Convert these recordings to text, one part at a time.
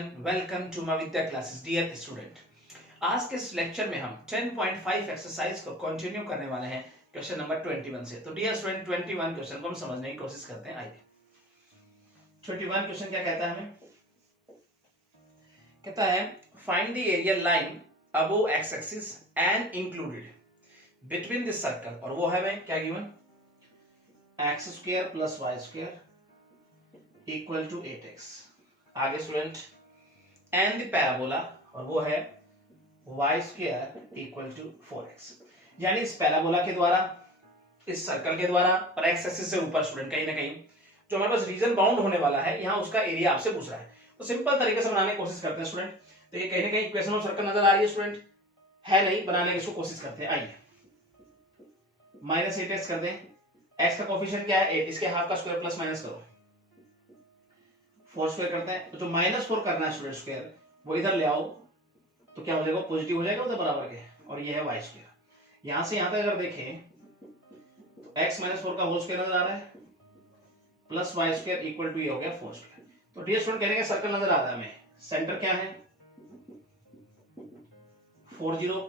Everyone, welcome to my Vidya classes. Dear student, आज के इस लेक्चर में हम 10.5 एक्सरसाइज को कंटिन्यू करने वाले हैं क्वेश्चन नंबर 21 से। तो डियर स्टूडेंट, 21 क्वेश्चन को हम समझने की कोशिश करते हैं। आइए, 21 क्वेश्चन क्या कहता है हमें? कहता है find the area line above x axis and included between this circle, और वो है क्या given? X square plus y square equal to 8x। आगे स्टूडेंट, एंड द पैराबोला, और वो है Y square equal to 4x। यानी इस पैराबोला के द्वारा, इस सर्कल के द्वारा और एक्स एक्सिस से ऊपर स्टूडेंट कहीं ना कहीं जो हमारे पास रीजन बाउंड होने वाला है, यहाँ उसका एरिया आपसे पूछ रहा है। तो सिंपल तरीके से बनाने की कोशिश करते हैं स्टूडेंट। देखिए कहीं ना कहीं इक्वेशन ऑफ सर्कल नजर आ रही है स्टूडेंट, है नहीं, बनाने की कोशिश करते हैं। आइए, -8x कर दें। x का कोफिशिएंट क्या है? 8। इसके हाफ का स्क्वायर प्लस माइनस करो, 4 स्क्वायर करते हैं। तो जो -4 करना है स्टूडेंट स्क्वायर, वो इधर ले आओ तो क्या हो जाएगा? पॉजिटिव हो जाएगा उधर बराबर के, और ये है वाई स्क्वायर। यहां से यहां तक अगर देखें तो x - 4 का होल स्क्वायर नजर आ रहा है plus y square equal to ये हो गया 4 स्क्वायर। तो डियर स्टूडेंट कहेंगे सर्कल नजर आता है हमें, सेंटर क्या है? 4 0,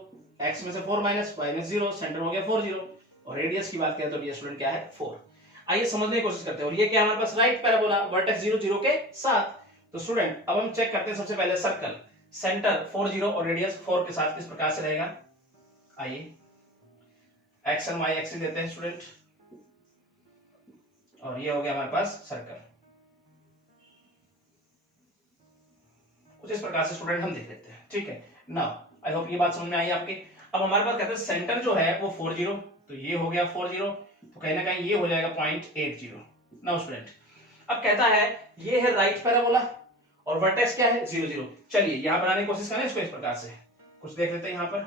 x में से 4 माइनस y में 0, सेंटर हो गया 4 0, और रेडियस की बात करें तो डियर स्टूडेंट क्या है? 4। आइए समझने की कोशिश करते हैं। और ये क्या हमारे पास? राइट पैराबोला, वर्टेक्स 0 0 के साथ। तो स्टूडेंट अब हम चेक करते हैं सबसे पहले सर्कल, सेंटर 4 0 और रेडियस 4 के साथ किस प्रकार से रहेगा। आइए, एक्स एंड वाई एक्सिस देते हैं स्टूडेंट, और ये हो गया हमारे पास सर्कल। कुछ इस प्रकार से स्टूडेंट हम देख लेते हैं, ठीक है। नाउ आई होप ये बात समझ में आई आपके। अब हमारे पास कहते हैं सेंटर जो है वो 4 0, तो ये हो गया 4 0, तो कहीं ना कहीं ये हो जाएगा 0.80। नाउ स्टूडेंट अब कहता है ये है राइट पैराबोला और वर्टेक्स क्या है? 0 0। चलिए यहां बनाने की कोशिश करें इसको इस प्रकार से, कुछ देख लेते हैं यहां पर,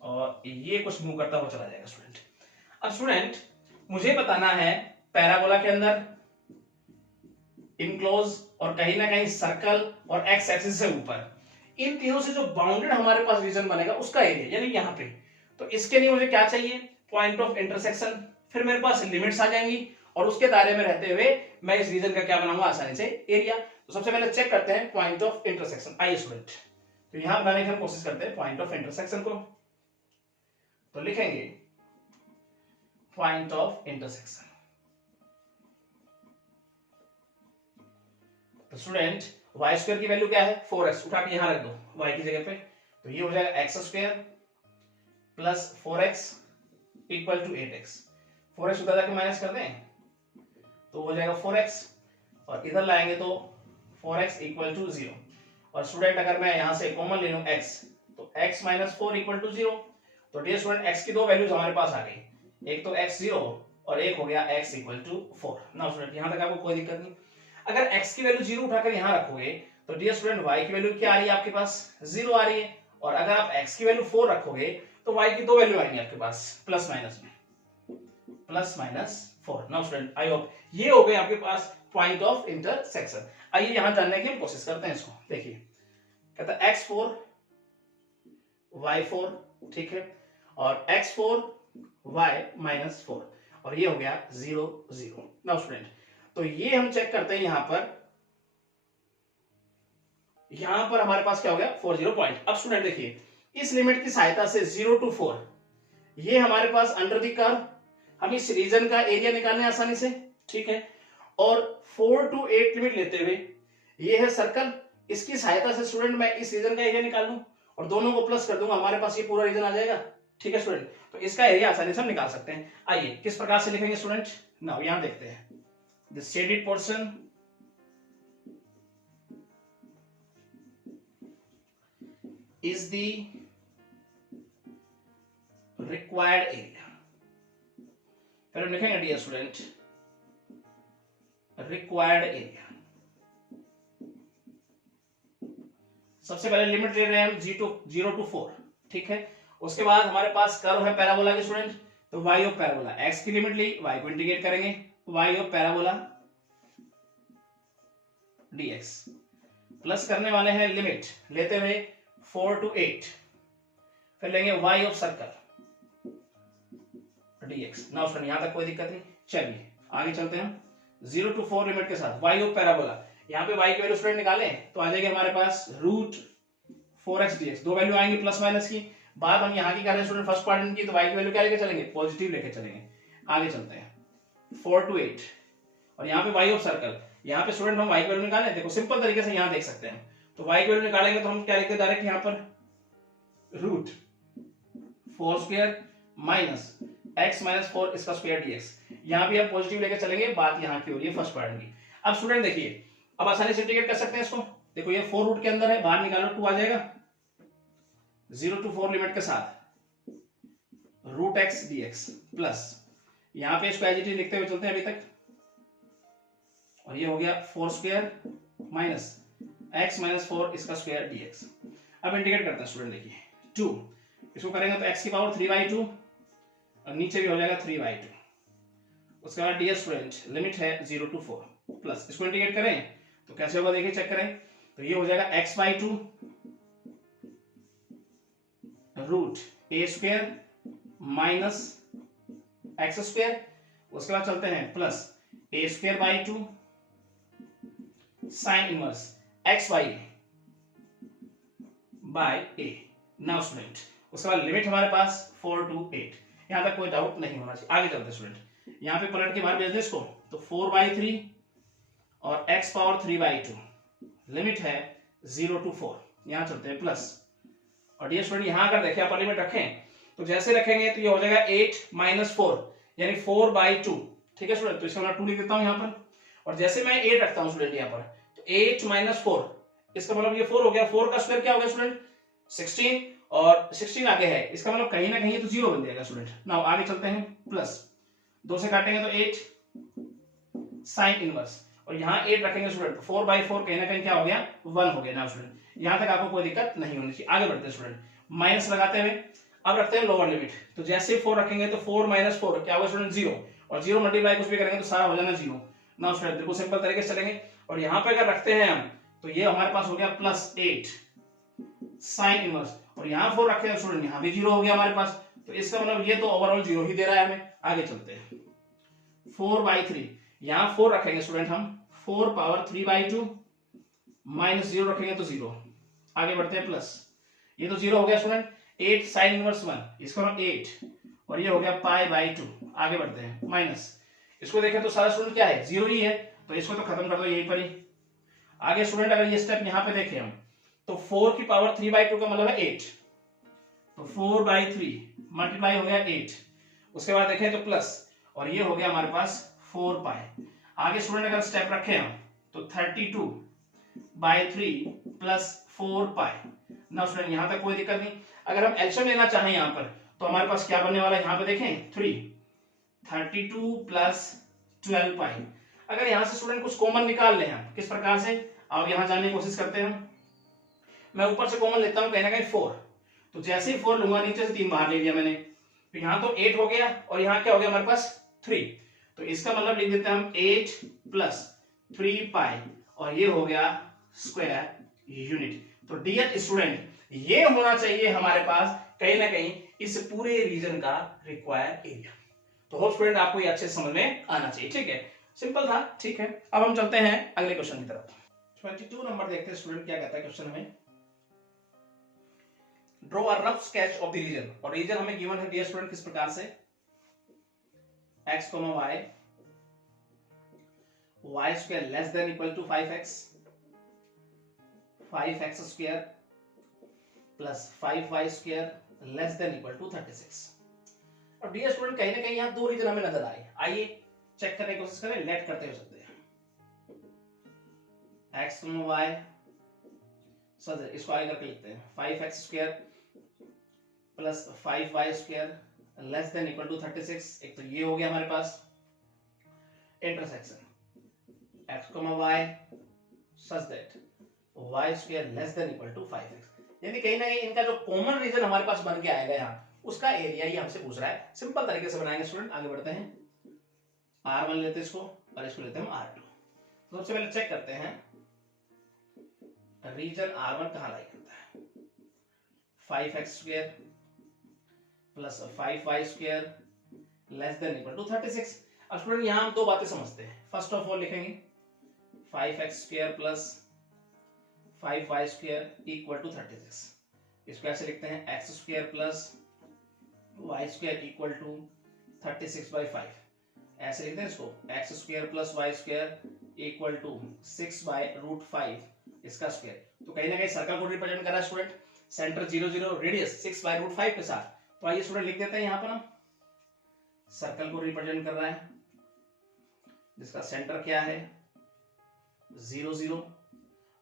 और ये कुछ मूव करता हुआ चला जाएगा स्टूडेंट। अब स्टूडेंट मुझे बताना है पैराबोला के अंदर इनक्लोज और कहीं ना कहीं सर्कल और एक्स एक्सिस से ऊपर, इन तीनों से जो बाउंडेड हमारे पास रीजन बनेगा उसका एरिया, यानी यहां पे। तो इसके लिए मुझे क्या चाहिए? Point of intersection. फिर मेरे पास लिमिट्स आ जाएंगी और उसके दायरे में रहते हुए मैं इस रीजन का क्या बनाऊंगा? आसानी से एरिया। तो सबसे पहले चेक करते हैं पॉइंट ऑफ इंटरसेक्शन। आइए स्टूडेंट, तो यहां बनाने की हम कोशिश करते हैं पॉइंट ऑफ इंटरसेक्शन को। तो लिखेंगे पॉइंट ऑफ इंटरसेक्शन। तो स्टूडेंट वाई स्क्वायर की वैल्यू क्या है? 4x, उठा के यहां रख दो y की जगह पे। तो ये हो जाएगा x square plus 4x equal to 8x। 4x उधर जाके माइनस कर दें तो हो जाएगा 4x, और इधर लाएंगे तो 4x इक्वल टू 0। और स्टूडेंट अगर मैं यहां से कॉमन ले लूं x, तो x - 4 इक्वल टू 0। तो डियर स्टूडेंट x की दो वैल्यूज हमारे पास आ गई, एक तो x 0 और एक हो गया x equal to 4। Now student यहां तक आपको कोई दिक्कत नहीं। अगर x की वैल्यू 0 उठाकर यहां रखोगे तो डियर स्टूडेंट y की वैल्यू क्या आ रही है आपके पास? 0 आ रही है। और अगर आप x की वैल्यू 4 रखोगे तो y की दो वैल्यू आएंगी आपके पास प्लस माइनस में, plus minus 4। Now student I hope ये हो गए आपके पास पॉइंट ऑफ इंटरसेक्शन। आइए यहां जानने की हम कोशिश करते हैं इसको। देखिए कहता है x4 y4, ठीक है, और x4 y - 4, और ये हो गया 0 0। नाउ स्टूडेंट तो ये हम चेक करते हैं यहां पर हमारे पास क्या हो गया? 4 0 पॉइंट। अब स्टूडेंट देखिए इस लिमिट की सहायता से 0 to 4, ये हमारे पास अंडर द कर्व हम इस रीजन का एरिया निकालने आसानी से, ठीक है। और 4 to 8 लिमिट लेते हुए ये है सर्कल, इसकी सहायता से स्टूडेंट मैं इस रीजन का एरिया निकाल लूं और दोनों को प्लस कर दूंगा, हमारे पास ये पूरा रीजन आ जाएगा, ठीक है स्टूडेंट। तो इसका एरिया आसानी से हम निकाल सकते हैं। आइए किस प्रकार से लिखेंगे स्टूडेंट? नाउ यहां देखते हैं, the shaded portion is the required area। फिर हम लिखेंगे डियर स्टूडेंट रिक्वायर्ड एरिया। सबसे पहले लिमिट ले रहे हैं हम 0 to 4, ठीक है। उसके बाद हमारे पास कर्व है पैराबोला के स्टूडेंट, तो y ऑफ पैराबोला, x की लिमिट ली, y को इंटीग्रेट करेंगे, y of parabola dx, plus करने वाले हैं लिमिट लेते हुए 4 to 8, फिर लेंगे y of circle dx। Now student यहां तक कोई दिक्कत नहीं। चलिए आगे चलते हैं हम 0 to 4 लिमिट के साथ y ऑफ पैराबोला, यहाँ पे y की वैल्यू स्टूडेंट निकालें तो आ जाएगी हमारे पास रूट 4x dx, दो वैल्यू आएंगी प्लस माइनस की। बात हम यहाँ की कर रहे हैं स्टूडेंट फर्स्ट क्वाड्रेंट की, तो y की वैल्यू क्या लेके चलेंगे, पॉजिटिव लेके चलेंगे। आगे चलते हैं 4 to 8 और यहाँ पे y ऑफ सर्कल, यहाँ पे स्टूडेंट हम y की वैल्यू निकालें, देखो सिंपल तरीके से यहाँ देख सकते हैं। तो y की वैल्यू निकालेंगे तो हम क्या लिखते हैं डायरेक्ट यहाँ पर root 4 square minus x minus 4 इसका स्क्वायर dx। यहाँ भी हम पॉजिटिव लेके चलेंगे, बात यहाँ की हो रही है फर्स्ट क्वाड्रेंट की। अब स्टूडेंट देखिए, अब आसानी से इंटीग्रेट कर सकते हैं इसको। देखो ये 4 रूट के अंदर है, बाहर निकालो 2 आ जाएगा, 0 to 4 लिमिट के साथ रूट x dx प्लस यहाँ पे इसको एज लिखते हुए चलते हैं अभी तक, और ये हो गया 4 स्क्वायर माइनस x माइनस 4 इसका स्क्वायर dx। अब इंटीग्रेट करते हैं स्टूडेंट, देखिए 2 इसको करेंगे तो x की पावर 3/2 और नीचे भी हो जाएगा 3/2। उसके बाद ds स्टूडेंट लिमिट है 0 to 4 प्लस, इसको इंटीग्रेट करें तो कैसे होगा देखिए, चेक करें तो ये हो जाएगा x/2 root a square minus x square. उसके बाद चलते हैं plus a square by 2 sine inverse x by a। Now student उसके बाद लिमिट हमारे पास 4 to 8, यहां तक कोई डाउट नहीं होना चाहिए। आगे चलते हैं स्टूडेंट, यहाँ पे पलट के बाहर भेज दें इसको तो 4/3 और x पावर 3/2 लिमिट है 0 to 4। यहां चलते हैं प्लस, और डियर स्टूडेंट यहां अगर देखें अपर लिमिट रखें तो जैसे रखेंगे तो ये हो जाएगा 8 माइनस 4 यानी 4/2। ठीक है स्टूडेंट, तो इसका मैं 2 लिख देता हूं यहां पर, और जैसे मैं 8 रखता हूं स्टूडेंट यहां पर तो 8 माइनस 4 इसका मतलब ये 4 हो गया, 4 का स्क्वायर क्या हो गया स्टूडेंट 16, और 16 आगे है इसका मतलब कहीं ना कहीं तो 0 बन जाएगा स्टूडेंट। नाउ आगे चलते हैं प्लस 2 से काटेंगे तो 8 साइन इनवर्स, और यहाँ 8 रखेंगे स्टूडेंट 4/4 कहीं ना कहीं क्या हो गया 1 हो गया। ना स्टूडेंट यहाँ तक आपको कोई दिक्कत नहीं होनी चाहिए। आगे बढ़ते हैं स्टूडेंट, माइनस लगाते हुए अब रखते हैं लोअर लिमिट, तो जैसे 4 रखेंगे तो 4 माइनस 4 क्या होगा स्टूडेंट 0, और 0 मल्टीप्लाई कुछ भी करेंगे तो सारा हो जाना 0। ना स्टूडेंट बिल्कुल सिंपल तरीके से चलेंगे, और यहाँ पे अगर रखते हैं हम तो ये हमारे पास हो गया प्लस 8 साइन इनवर्स, और यहाँ 4 रखे हैं स्टूडेंट यहाँ भी 0 हो गया हमारे पास, तो इसका मतलब ये तो ओवरऑल 0 ही दे रहा है हमें। आगे चलते हैं 4/3, यहाँ 4 रखेंगे स्टूडेंट हम 4 पावर 3/2 माइनस 0 रखेंगे तो 0। आगे बढ़ते हैं प्लस, ये तो 0 हो गया स्टूडेंट, 8 साइन इनवर्स 1 इसका मतलब 8, और ये हो गया π/2। आगे बढ़ते हैं माइनस, इसको देखें तो सारा स्टूडेंट क्या है 0 ही है, तो इसको तो खत्म कर दो यहीं पर ही। आगे स्टूडेंट अगर ये स्टेप यहाँ पे देखें हम तो 4 की पावर 3/2 का मतलब है 8, तो 4/3 मल्टीप्लाई हो गया 8। उसके बाद देखें तो प्लस, और ये हो गया हमारे पास 4π। आगे स्टूडेंट अगर स्टेप रखें हम तो 32/3 प्लस 4π। ना स्टूडेंट यहां तक कोई दिक्कत नहीं। अगर हम एलसीएम लेना चाहें यहां पर तो हमारे पास क्या बनने वाला है, यहां पे देखें 32 प्लस 12π। अगर यहां से स्टूडेंट कुछ कॉमन निकाल लें हम, किस प्रकार से आप यहां जानने की कोशिश करते हैं। मैं ऊपर से कॉमन लेता हूं कहीं ना कहीं 4, तो जैसे ही 4 लूंगा नीचे से 3 बाहर ले लिया मैंने, तो यहां तो 8 हो गया और यहां क्या हो गया हमारे पास 3, तो इसका मतलब लिख देते हैं हम 8 प्लस 3π, और ये हो गया स्क्वायर यूनिट। तो डियर स्टूडेंट ये होना चाहिए हमारे पास कहीं ना कहीं इस पूरे रीजन का रिक्वायर्ड एरिया। तो होप स्टूडेंट आपको ये अच्छे समझ में आना चाहिए। ठीक है, सिंपल था। ठीक है, अब हम चलते हैं अगले क्वेश्चन की तरफ। 22 नंबर देखते हैं स्टूडेंट क्या कहता है क्वेश्चन हमें। Draw a rough sketch of the region, और रीजन हमें गिवन है डियर स्टूडेंट किस प्रकार से x, y square less than equal to 5x, 5x square plus 5y square less than equal to 36। और डियर स्टूडेंट कहीं ना कहीं यहां दो रीजन हमें नजर आए, आइए चेक करने की कोशिश करें, लेट करते हुए सकते हैं x, y सर इसको आगे करके लिखते हैं 5x square plus 5y square less than equal to 36। एक तो ये हो गया हमारे पास intersection x, y such that y square less than equal to 5x, यानी कहीं ना कहीं इनका जो कॉमन रीजन हमारे पास बन के आएगा यहाँ, उसका एरिया ही हमसे पूछ रहा है। सिंपल तरीके से बनाएंगे स्टूडेंट। आगे बढ़ते हैं, R1 लेते हैं इसको और इसको लेते हैं R2। तो सबसे पहले चेक करते हैं रीजन R1 कहां लाई करता है, 5x square plus 5y square less than equal to 36। अब स्टूडेंट यहां हम दो बातें समझते हैं। फर्स्ट ऑफ ऑल लिखेंगे 5x² plus 5y² equal to 36। इसको ऐसे लिखते हैं x² plus y² equal to 36/5। ऐसे लिखते हैं इसको x² plus y² equal to 6/√5 इसका स्क्वायर। तो कहीं ना कहीं सर्कल को रिप्रेजेंट कर रहा है स्टूडेंट, सेंटर 0 0 रेडियस 6/√5 के साथ। तो आइए स्टूडेंट लिख देते हैं यहाँ पर हम सर्कल को रिप्रेजेंट कर रहा है जिसका सेंटर क्या है 0 0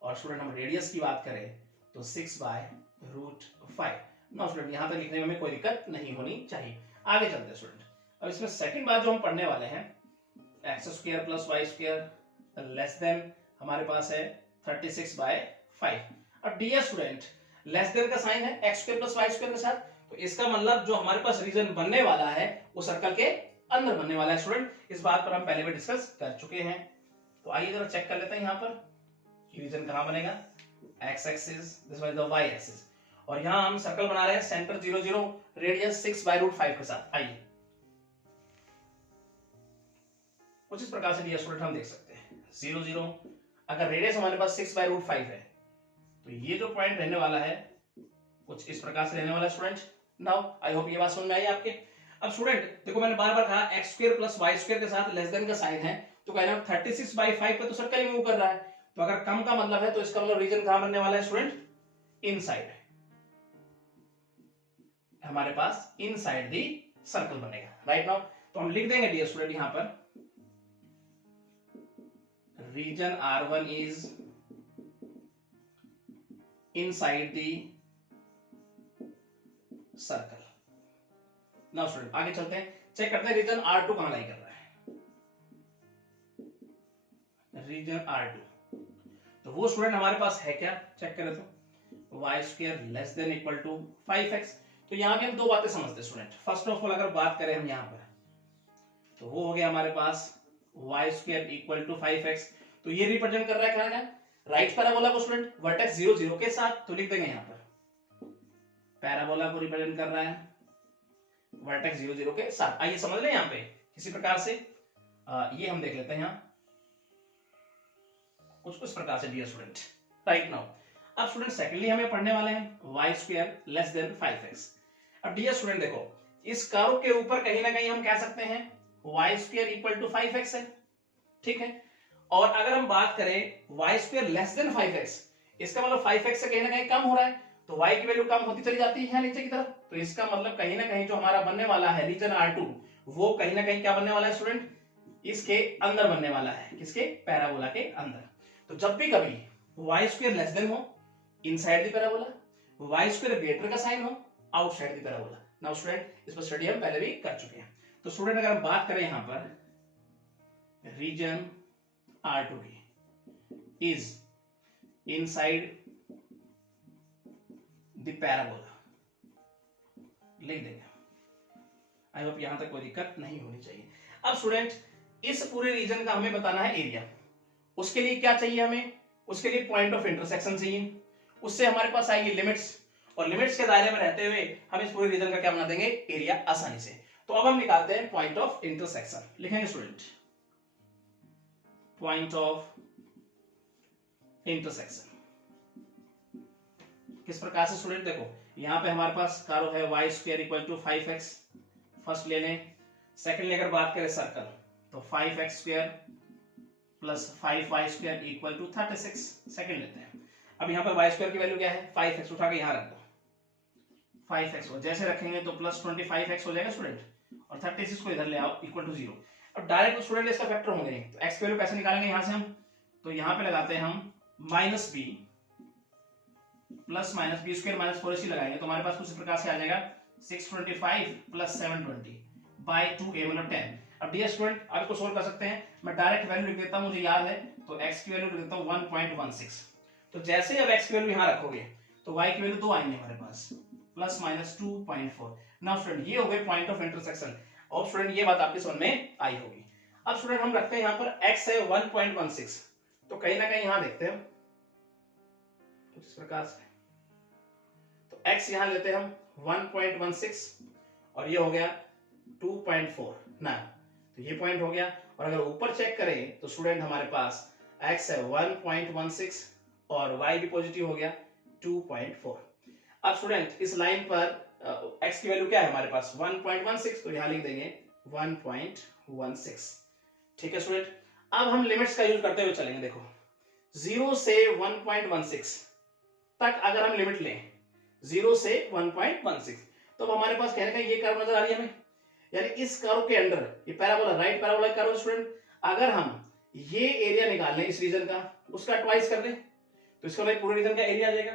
और स्टूडेंट हम रेडियस की बात करें तो 6/√5। ना स्टूडेंट यहाँ तक लिखने में हमें कोई दिक्कत नहीं होनी चाहिए। आगे चलते हैं स्टूडेंट। अब इसमें सेकंड बात जो हम पढ़ने वाले हैं x² plus y² less than हमारे पास है 36/5। अब डियर स्टूडेंट लेस देन का साइन है x² प्लस y² के साथ, तो इसका मतलब जो हमारे पास रीजन बनने वाला है वो सर्कल के अंदर बनने वाला है स्टूडेंट। इस बात पर हम पहले भी डिस्कस कर चुके हैं। तो आइए जरा चेक कर लेते हैं यहाँ पर रीजन कहां बनेगा। x axis this was the y axis और यहां हम सर्कल बना रहे हैं सेंटर 0 0 रेडियस 6/√5 के साथ। आइए कुछ इस प्रकार से डियर स्टूडेंट हम देख सकते हैं 0 0 अगर रेडियस हमारे पास 6/√5 है तो ये जो पॉइंट रहने वाला है कुछ इस प्रकार से रहने वाला है स्टूडेंट। नाउ आई होप ये बात समझ में आई आपके। अब स्टूडेंट देखो मैंने बार बार कहा x² प्लस y² के साथ लेस देन का साइन है तो कहना 36/5 पे तो सर्कल ही मूव कर रहा है, तो अगर कम का मतलब है तो इसका मतलब रीजन कहां बनने वाला है स्टूडेंट इनसाइड। हमारे पास इनसाइड दी सर्कल बनेगा राइट नाउ। तो हम लिख देंगे डियर स्टूडेंट यहां पर region R1 is inside the circle. Now student आगे चलते हैं, चेक करते हैं रीजन R2 कहां लाई कर रहा है। रीजन R2 तो वो स्टूडेंट हमारे पास है क्या, चेक करें तो y² less than equal to 5x। तो यहां भी हम दो बातें समझते हैं स्टूडेंट। फर्स्ट ऑफ ऑल अगर बात करें हम यहां पर तो वो हो गया हमारे पास y² इक्वल टू 5x। तो ये रिप्रेजेंट कर रहा है क्या राइट पैराबोला को स्टूडेंट वर्टेक्स 0 0 के साथ। तो लिख देंगे यहां पर पैराबोला को रिप्रेजेंट कर रहा है वर्टेक्स 0 0 के साथ। आइए समझ लें यहां पे किसी प्रकार से ये हम देख लेते हैं यहां कुछ प्रकार से डियर स्टूडेंट राइट नाउ। अब स्टूडेंट सेकेंडली हमें पढ़ने वाले हैं y² लेस देन 5x। अब डियर स्टूडेंट देखो इस कर्व के ऊपर कहीं ना कहीं हम कह सकते हैं y² इक्वल टू 5x है, ठीक है। और अगर हम बात करें y² लेस देन 5x इसका मतलब 5x से कहीं ना कहीं कम हो रहा है तो y की वैल्यू कम होती चली जाती है नीचे की तरफ। तो इसका मतलब कहीं ना कहीं जो हमारा बनने वाला है रीजन R2 वो कहीं ना कहीं क्या बनने वाला है स्टूडेंट इसके अंदर बनने वाला है, किसके पैराबोला के अंदर। तो जब भी कभी y² लेस देन हो inside the parabola, y² greater का साइन हो outside the parabola. Now student इस पर स्टडी हम पहले भी कर चुके हैं। तो स्टूडेंट अगर हम बात करें यहां पर रीजन R2 की इज इनसाइड द पैराबोला लिख देंगे। आई होप यहां तक कोई दिक्कत नहीं होनी चाहिए। अब स्टूडेंट इस पूरे रीजन का हमें बताना है एरिया। उसके लिए क्या चाहिए हमें, उसके लिए पॉइंट ऑफ इंटरसेक्शन चाहिए। उससे हमारे पास आएगी लिमिट्स और लिमिट्स के दायरे में रहते हुए हम इस पूरे रीजन का क्या बना देंगे एरिया आसानी से। तो अब हम निकालते हैं पॉइंट ऑफ इंटरसेक्शन। लिखेंगे स्टूडेंट पॉइंट ऑफ इंटरसेक्शन किस प्रकार से स्टूडेंट देखो यहां पे हमारे पास कर्व है y² equal to 5x first ले लें। सेकेंडली अगर बात करें सर्कल तो 5x² plus 5y² equal to 36 second लेते हैं। अब यहाँ पर y² की वैल्यू क्या है 5x उठा के यहाँ रख दो 5x को जैसे रखेंगे तो प्लस 25x हो जाएगा स्टूडेंट और 36 को इधर ले आओ इक्वल टू 0। अब डायरेक्ट स्टूडेंट इसका फैक्टर होंगे नहीं तो x की वैल्यू कैसे निकालेंगे यहाँ से हम, तो यहाँ पे लगाते हैं हम minus B plus minus b² minus 4ac लगाएंगे तो हमारे पास कुछ प्रकार से आ जाएगा 625 प्लस 720 बाई 2a मतलब 10। अब डियर स्टूडेंट आप इसको सोल्व कर सकते हैं। मैं डायरेक्ट वैल्यू लिख देता हूं मुझे याद है तो x की वैल्यू लिख देता हूं 1.16। तो जैसे अब x की वैल्यू यहां रखोगे तो y की वैल्यू 2 आएंगे हमारे पास प्लस माइनस 2.4। नाउ स्टूडेंट ये हो गए पॉइंट ऑफ इंटरसेक्शन। और स्टूडेंट ये बात आपकी समझ में आई होगी। अब स्टूडेंट हम रखते हैं यहां पर x है 1.16 तो कहीं ना कहीं यहां देखते हैं कुछ इस प्रकार से तो x यहां लेते हैं हम 1.16 और ये हो गया 2.4 ना तो ये पॉइंट हो गया। और अगर ऊपर चेक करें तो स्टूडेंट हमारे पास x है 1.16 और y भी पॉजिटिव हो गया 2.4। अब स्टूडेंट इस लाइन पर x की वैल्यू क्या है हमारे पास 1.16, तो यहां लिख देंगे 1.16। ठीक है स्टूडेंट, अब हम लिमिट्स का यूज करते हुए चलेंगे। देखो 0 से 1.16 तक अगर हम लिमिट लें 0 से 1.16, तो अब हमारे पास कहने का ये कर्व नजर आ रही है हमें, यानी इस कर्व के अंडर ये parabola, right parabola curve student, अगर हम ये एरिया निकाल लें इस रीजन का, उसका ट्वाइस कर दें तो इसका मतलब पूरे रीजन का एरिया आ जाएगा।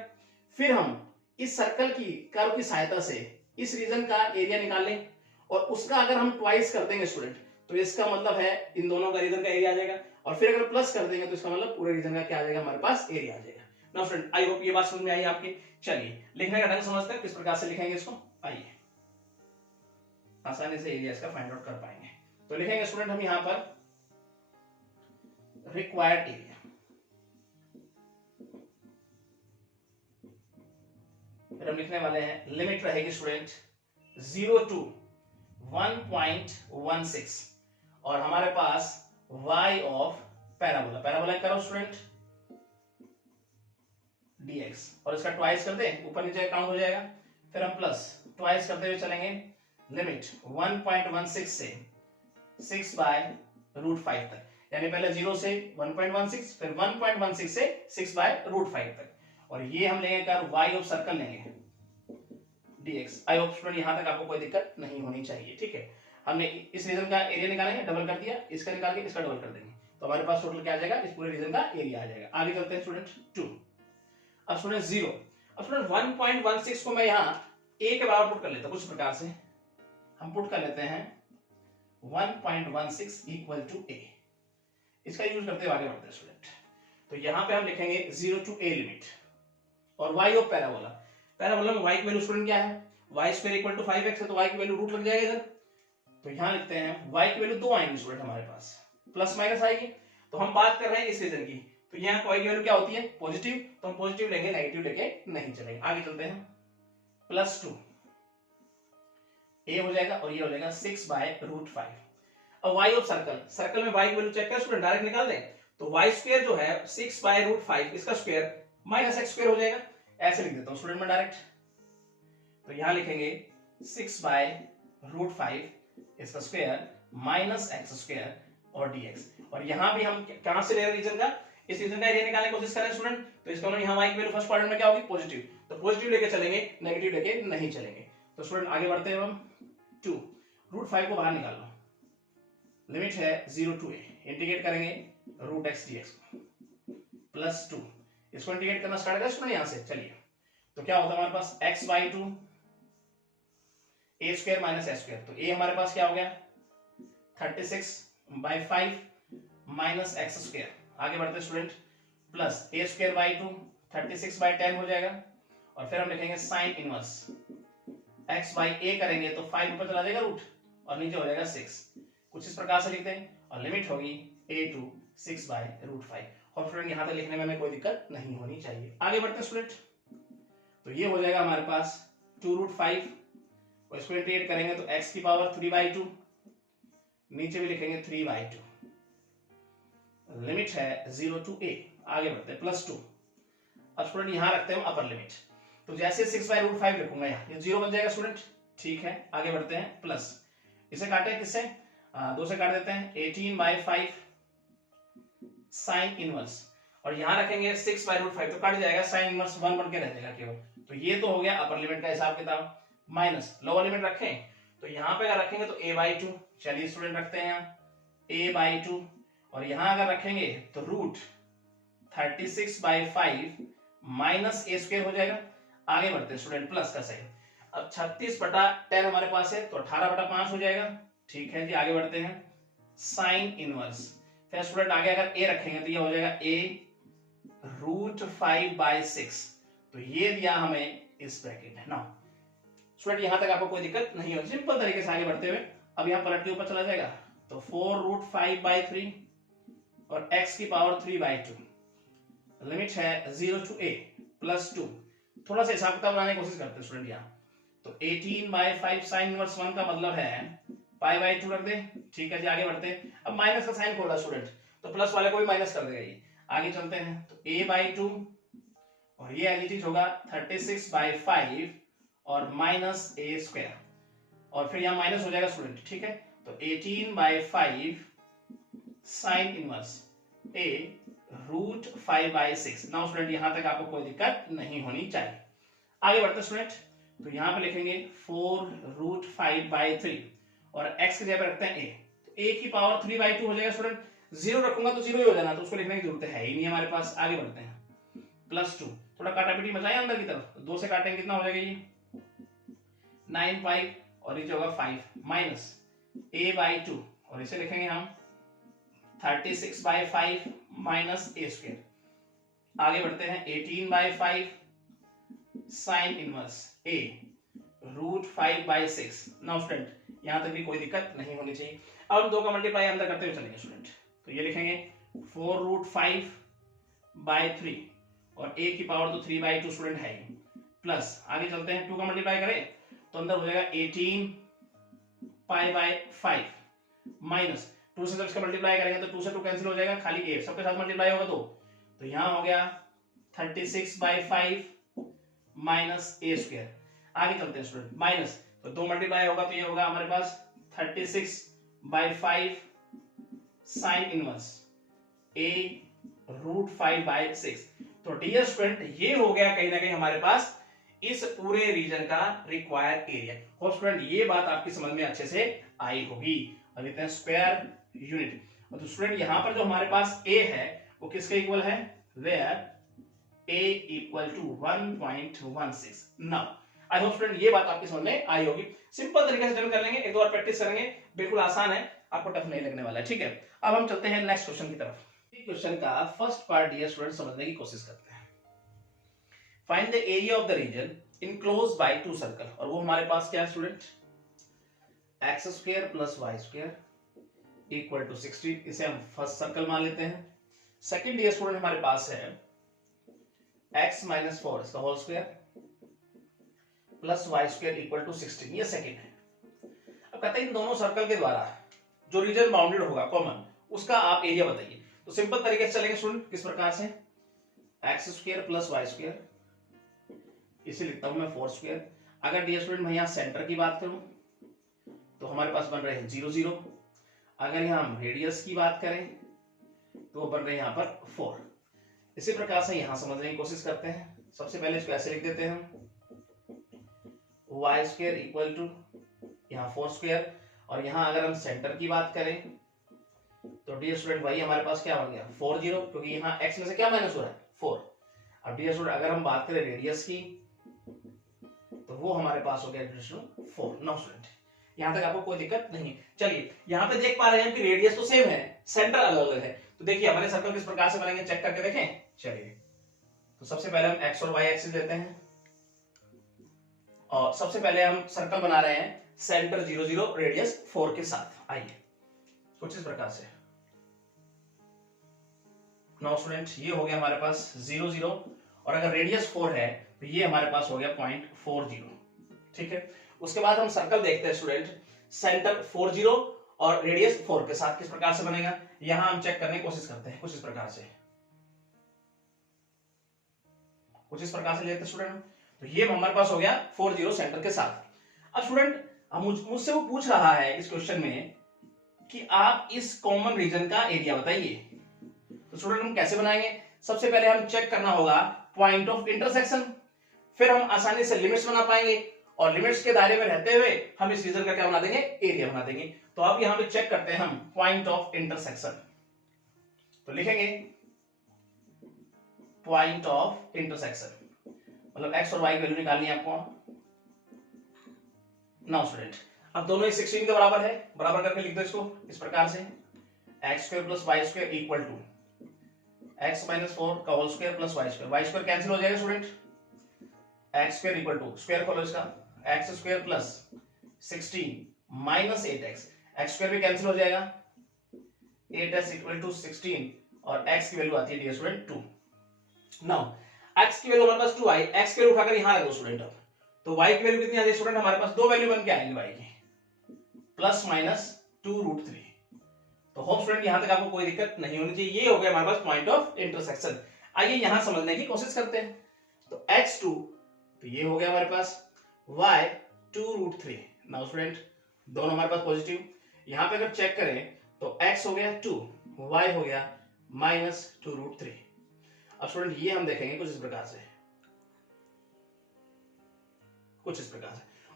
फिर हम इस सर्कल की कर्व की सहायता से इस रीजन का एरिया निकाल लें और उसका अगर हम ट्वाइस कर देंगे स्टूडेंट, तो इसका मतलब है इन दोनों का रीजन का एरिया आ जाएगा। और फिर अगर प्लस कर देंगे तो इसका मतलब पूरे रीजन का क्या आ जाएगा, हमारे पास एरिया आ जाएगा। नाउ स्टूडेंट आई होप ये बात समझ में आई आपके। चलिए लिखने का ढंग समझते हैं, किस प्रकार से लिखेंगे इसको, आइए आसानी से एरिया इसका फाइंड आउट कर पाएंगे। तो लिखेंगे स्टूडेंट हम यहां पर रिक्वायर्ड एरिया, फिर हम लिखने वाले हैं लिमिट रहेगी स्टूडेंट 0 टू 1.16 और हमारे पास y ऑफ पैराबोला, पैराबोला करो स्टूडेंट dx और इसका ट्वाइस कर दें, ऊपर नीचे काउंट हो जाएगा। फिर हम प्लस ट्वाइस करते हुए चलेंगे, लिमिट 1.16 से 6/√5 तक, यानी पहले 0 से 1.16 फिर 1.16 से 6/√5 तक, और ये हम लेंगे कर y ऑफ सर्कल लेंगे dx। आई होप स्टूडेंट यहां तक आपको कोई दिक्कत नहीं होनी चाहिए। ठीक है, हमने इस रीजन का एरिया निकालेंगे, डबल कर दिया, इसका निकाल के इसका डबल कर देंगे, तो हमारे पास टोटल क्या आ जाएगा, इस पूरे रीजन का एरिया आ जाएगा। आगे चलते हैं स्टूडेंट 2। अब स्टूडेंट 0, अब स्टूडेंट 1.16 को मैं यहां a के बराबर पुट कर लेता हूं, कुछ प्रकार से हम पुट कर लेते हैं 1.16 इक्वल टू a, इसका यूज करते हुए आगे बढ़ते हैं स्टूडेंट। तो यहां पे हम लिखेंगे 0 टू a लिमिट और y ऑफ पैराबोला, पैराबोला में y की वैल्यू स्टूडेंट क्या है, y² इक्वल टू 5x है, तो y की वैल्यू रूट लग जाएगा इधर, तो यहां लिखते हैं y की वैल्यू 2 आएंगी स्टूडेंट हमारे पास, प्लस माइनस आएगी। तो हम बात कर रहे हैं इस रीजन की, तो यहाँ y की वैल्यू क्या होती है पॉजिटिव, तो हम पॉजिटिव लेंगे, नेगेटिव लेके नहीं चलेंगे। आगे चलते हैं +2 a हो जाएगा और ये हो जाएगा 6/√5। अब y ऑफ सर्कल, सर्कल में y की वैल्यू चेक कर स्टूडेंट, डायरेक्ट निकाल दें, तो y² जो है 6/√5 इसका स्क्वायर माइनस x² हो जाएगा, ऐसे लिख देता हूं स्टूडेंट मैं डायरेक्ट। तो यहां लिखेंगे 6/√5 इसका स्क्वायर माइनस x² और dx, और यहां भी हम कहां से ले रहे हैं रीजन का, इस रीजन का एरिया निकालने की कोशिश कर रहे हैं स्टूडेंट, तो इसका मतलब यहां y की वैल्यू फर्स्ट क्वाड्रेंट में क्या होगी पॉजिटिव, तो पॉजिटिव लेके चलेंगे, नेगेटिव लेके नहीं चलेंगे। तो स्टूडेंट आगे बढ़ते हैं हम 2 √5 को बाहर निकाल लो, लिमिट है 0 टू a, इंटीग्रेट करेंगे √x dx +2, इसको इंटीग्रेट करना स्टार्ट करें स्टूडेंट यहां से। चलिए तो क्या होता है हमारे पास x/2 a² माइनस s², तो a हमारे पास क्या हो गया 36/5 माइनस x²। आगे बढ़ते स्टूडेंट प्लस a²/2 36/10 हो जाएगा, और फिर हम लिखेंगे साइन इनवर्स x/a करेंगे तो 5 ऊपर चला जाएगा रूट और नीचे हो जाएगा 6, कुछ इस प्रकार से लिखते हैं, और लिमिट होगी a टू 6/√5। और स्टूडेंट यहां तक लिखने में हमें कोई दिक्कत नहीं होनी चाहिए। आगे बढ़ते हैं स्टूडेंट, तो ये हो जाएगा हमारे पास 2√5 और इसको इंटीग्रेट करेंगे तो x की पावर 3/2, नीचे भी लिखेंगे 3/2, लिमिट है 0 टू a। आगे बढ़ते हैं +2, अब स्टूडेंट यहां रखते हैं अपर लिमिट, तो जैसे 6/√5 लिखूंगा यहाँ ये 0 बन जाएगा स्टूडेंट। ठीक है, आगे बढ़ते हैं प्लस, इसे काटे किससे 2 से काट देते हैं, 18/5 साइन इनवर्स, और यहां रखेंगे 6/√5 तो कट जाएगा, साइन इनवर्स 1 बन के रह जाएगा केवल। तो ये तो हो गया अपर लिमिट का हिसाब किताब, माइनस लोअर लिमिट रखें तो यहां पे अगर रखेंगे तो a/2, चलिए स्टूडेंट रखते हैं यहाँ a/2, और यहां अगर रखेंगे तो रूट 36/5 माइनस a² हो जाएगा। आगे बढ़ते हैं स्टूडेंट प्लस का साइन, अब 36/10 हमारे पास है तो 18/5 हो जाएगा। ठीक है जी, आगे बढ़ते हैं साइन इनवर्स, फिर स्टूडेंट आगे अगर a रखेंगे तो ये हो जाएगा a√5/6, तो ये दिया हमें इस ब्रैकेट है ना स्टूडेंट। यहां तक आपको कोई दिक्कत नहीं होगी, सिंपल तरीके से आगे बढ़ते हुए अब यहां पलट के ऊपर चला जाएगा तो 4√5/3 और x की पावर 3/2, लिमिट है 0 टू a +2। थोड़ा सा हिसाब किताब बनाने की कोशिश करते हैं स्टूडेंट यहाँ, तो 18/5 साइन इनवर्स 1 का मतलब है π/2 रख दे। ठीक है जी, आगे बढ़ते हैं, अब माइनस का साइन खोला स्टूडेंट तो प्लस वाले को भी माइनस कर देगा ये। आगे चलते हैं तो a/2 और ये एज इट इज होगा 36/5 और माइनस a स्क्वायर और फिर यहाँ माइनस हो जाएगा स्टूडेंट, ठीक है। तो 18/5 sine inverse a √5/6। Now student यहां तक आपको कोई दिक्कत नहीं होनी चाहिए। आगे बढ़ते स्टूडेंट, तो यहां पे लिखेंगे 4√5/3 और x की जगह पे रखते हैं a, तो a की पावर 3/2 हो जाएगा स्टूडेंट। जीरो रखूंगा तो जीरो ही हो जाना, तो उसको लिखने की जरूरत है ही नहीं हमारे पास। आगे बढ़ते हैं +2, थोड़ा काटापीटी मचाएं अंदर की तरफ, 2 से काटेंगे कितना हो जाएगा ये 9 और नीचे होगा 5 माइनस a/2 और इसे लिखेंगे हम 36/5 माइनस a स्क्वायर। आगे बढ़ते हैं 18/5 sine inverse a √5/6। Now student यहां तक भी कोई दिक्कत नहीं होनी चाहिए। अब हम 2 का मल्टीप्लाई अंदर करते हुए चलेंगे स्टूडेंट, तो ये लिखेंगे 4√5/3 और a की पावर तो 3/2 स्टूडेंट है ही, प्लस आगे चलते हैं 2 का मल्टीप्लाई करें तो अंदर हो जाएगा 18π/5 माइनस 2 से जब इसका मल्टीप्लाई करेंगे तो 2 से 2 कैंसिल हो जाएगा, खाली a सबके साथ मल्टीप्लाई होगा तो यहां हो गया 36/5 माइनस a स्क्वायर। आगे चलते हैं स्टूडेंट, माइनस तो 2 मल्टीप्लाई होगा तो ये होगा हमारे पास 36/5 साइन इनवर्स a √5/6। तो डियर स्टूडेंट ये हो गया कहीं ना कहीं हमारे पास इस पूरे रीजन का रिक्वायर्ड एरिया। होप स्टूडेंट ये बात आपकी समझ में अच्छे से आई होगी। अब लेते हैं स्क्वायर यूनिट। तो स्टूडेंट यहां पर जो हमारे पास a है वो किसके इक्वल है, where a equal to 1.16। Now I hope student ये बात आपकी समझ में आई होगी। सिंपल तरीके से डन कर लेंगे, एक दो बार प्रैक्टिस करेंगे, बिल्कुल आसान है, आपको टफ नहीं लगने वाला है, ठीक है। अब हम चलते हैं नेक्स्ट क्वेश्चन की तरफ। क्वेश्चन का फर्स्ट पार्ट डियर स्टूडेंट समझने की कोशिश करते हैं। Find the area of the region enclosed by 2 circle, और वो हमारे पास क्या है स्टूडेंट, x² + y² = 16। इसे हम फर्स्ट सर्कल मान लेते हैं। सेकंड डियर स्टूडेंट हमारे पास है x - 4 इसका होल स्क्वायर + y² = 16, ये सेकंड है। अब कहते हैं इन दोनों सर्कल के द्वारा जो रीजन बाउंडेड होगा कॉमन, उसका आप एरिया बताइए। तो सिंपल तरीके से चलेंगे स्टूडेंट, किस प्रकार से, x² + y², इसे लिखता हूं मैं 4²। अगर डियर स्टूडेंट मैं यहां सेंटर की बात करूं तो हमारे पास बन रहे हैं 0 0। अगर यहां हम रेडियस की बात करें तो बन रहे हैं यहां पर 4। इसी प्रकार से यहां समझने की कोशिश करते हैं। सबसे पहले इसको ऐसे लिख देते हैं, y² = यहां 4², और यहां अगर हम सेंटर की बात करें तो डियर स्टूडेंट वही हमारे पास क्या बन गया 4 0, क्योंकि यहाँ x में से क्या माइनस हो रहा है 4। अब डियर स्टूडेंट अगर हम बात करें रेडियस की तो वो हमारे पास हो गया 4। नो स्टूडेंट यहां तक आपको कोई दिक्कत नहीं। चलिए यहाँ पे देख पा रहे हैं कि रेडियस तो सेम है, सेंटर अलग अलग है। तो देखिए हमारे सर्कल किस प्रकार से बनेंगे, चेक करके देखें। चलिए तो सबसे पहले हम x और y एक्सिस लेते हैं, और सबसे पहले हम सर्कल बना रहे हैं सेंटर 0 0 रेडियस 4 के साथ। आइए कुछ इस प्रकार से। नो स्टूडेंट ये हो गया हमारे पास 0 0, और अगर रेडियस 4 है तो ये हमारे पास हो गया 0.40, ठीक है। उसके बाद हम सर्कल देखते हैं स्टूडेंट, सेंटर 4 0 और रेडियस 4 के साथ किस प्रकार से बनेगा, यहां हम चेक करने की कोशिश करते हैं। कुछ इस प्रकार से लेते हैं स्टूडेंट। तो ये हमारे पास हो गया 4 0 सेंटर के साथ। अब स्टूडेंट मुझसे वो पूछ रहा है इस क्वेश्चन में कि आप इस कॉमन रीजन का एरिया बताइए। तो स्टूडेंट हम कैसे बनाएंगे, सबसे पहले हम चेक करना होगा पॉइंट ऑफ इंटरसेक्शन, फिर हम आसानी से लिमिट्स बना पाएंगे, और लिमिट्स के दायरे में रहते हुए हम इस रीजन का क्या बना देंगे, एरिया बना देंगे। तो अब यहां पे चेक करते हैं हम पॉइंट ऑफ इंटरसेक्शन। तो लिखेंगे पॉइंट ऑफ इंटरसेक्शन, मतलब x और y की वैल्यू निकालनी है आपको। नाउ स्टूडेंट अब दोनों ही 16 के बराबर है, बराबर करके लिख दो इसको इस प्रकार से, x² + y² = x - 4 का होल स्क्वायर + y² कैंसिल हो जाएगा स्टूडेंट। x² = स्क्वायर खोलो इसका, x² + 16 - 8x, x² भी कैंसिल हो जाएगा, 8x = 16, और x की वैल्यू आती है डियर स्टूडेंट 2। नाउ x की वैल्यू हमारे पास 2 आई, x की वैल्यू उठाकर यहां रख दो स्टूडेंट। अब तो y की वैल्यू कितनी आ रही है स्टूडेंट, हमारे पास दो वैल्यू बन के आएंगे y की, ±2√3। तो होप स्टूडेंट यहां तक आपको कोई दिक्कत नहीं होनी चाहिए। ये हो गया हमारे पास पॉइंट ऑफ इंटरसेक्शन। आइए यहां समझने की कोशिश करते हैं। तो x2 तो ये हो गया हमारे पास y 2√3। नाउ स्टूडेंट दोनों हमारे पास पॉजिटिव, यहां पे अगर चेक करें तो x हो गया 2, y हो गया -2√3। अब स्टूडेंट ये हम देखेंगे कुछ इस प्रकार से,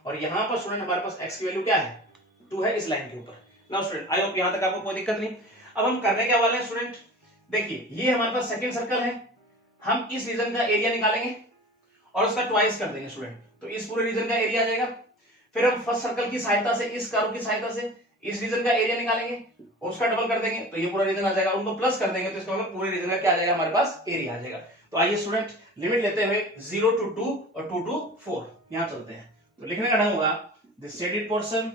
और यहां पर स्टूडेंट हमारे पास x की वैल्यू क्या है 2 है इस लाइन के ऊपर। नाउ स्टूडेंट आई होप यहां तक आपको कोई दिक्कत नहीं। अब हम करने क्या वाले हैं स्टूडेंट, देखिए ये हमारे पास सेकंड सर्कल है, हम इस रीजन का एरिया निकालेंगे और उसका ट्वाइस कर देंगे स्टूडेंट, तो इस पूरे रीजन का एरिया आ जाएगा। फिर हम फर्स्ट सर्कल की सहायता से, इस कर्व की सहायता से इस रीजन का एरिया निकालेंगे, उसका डबल कर देंगे तो ये पूरा रीजन आ जाएगा, उनको प्लस कर देंगे तो इसका मतलब पूरे रीजन का क्या आ जाएगा हमारे पास एरिया आ जाएगा। तो आइए स्टूडेंट लिमिट लेते हुए 0 to 2 और 2 to 4 यहां चलते हैं। तो लिखने का ढंग होगा the shaded portion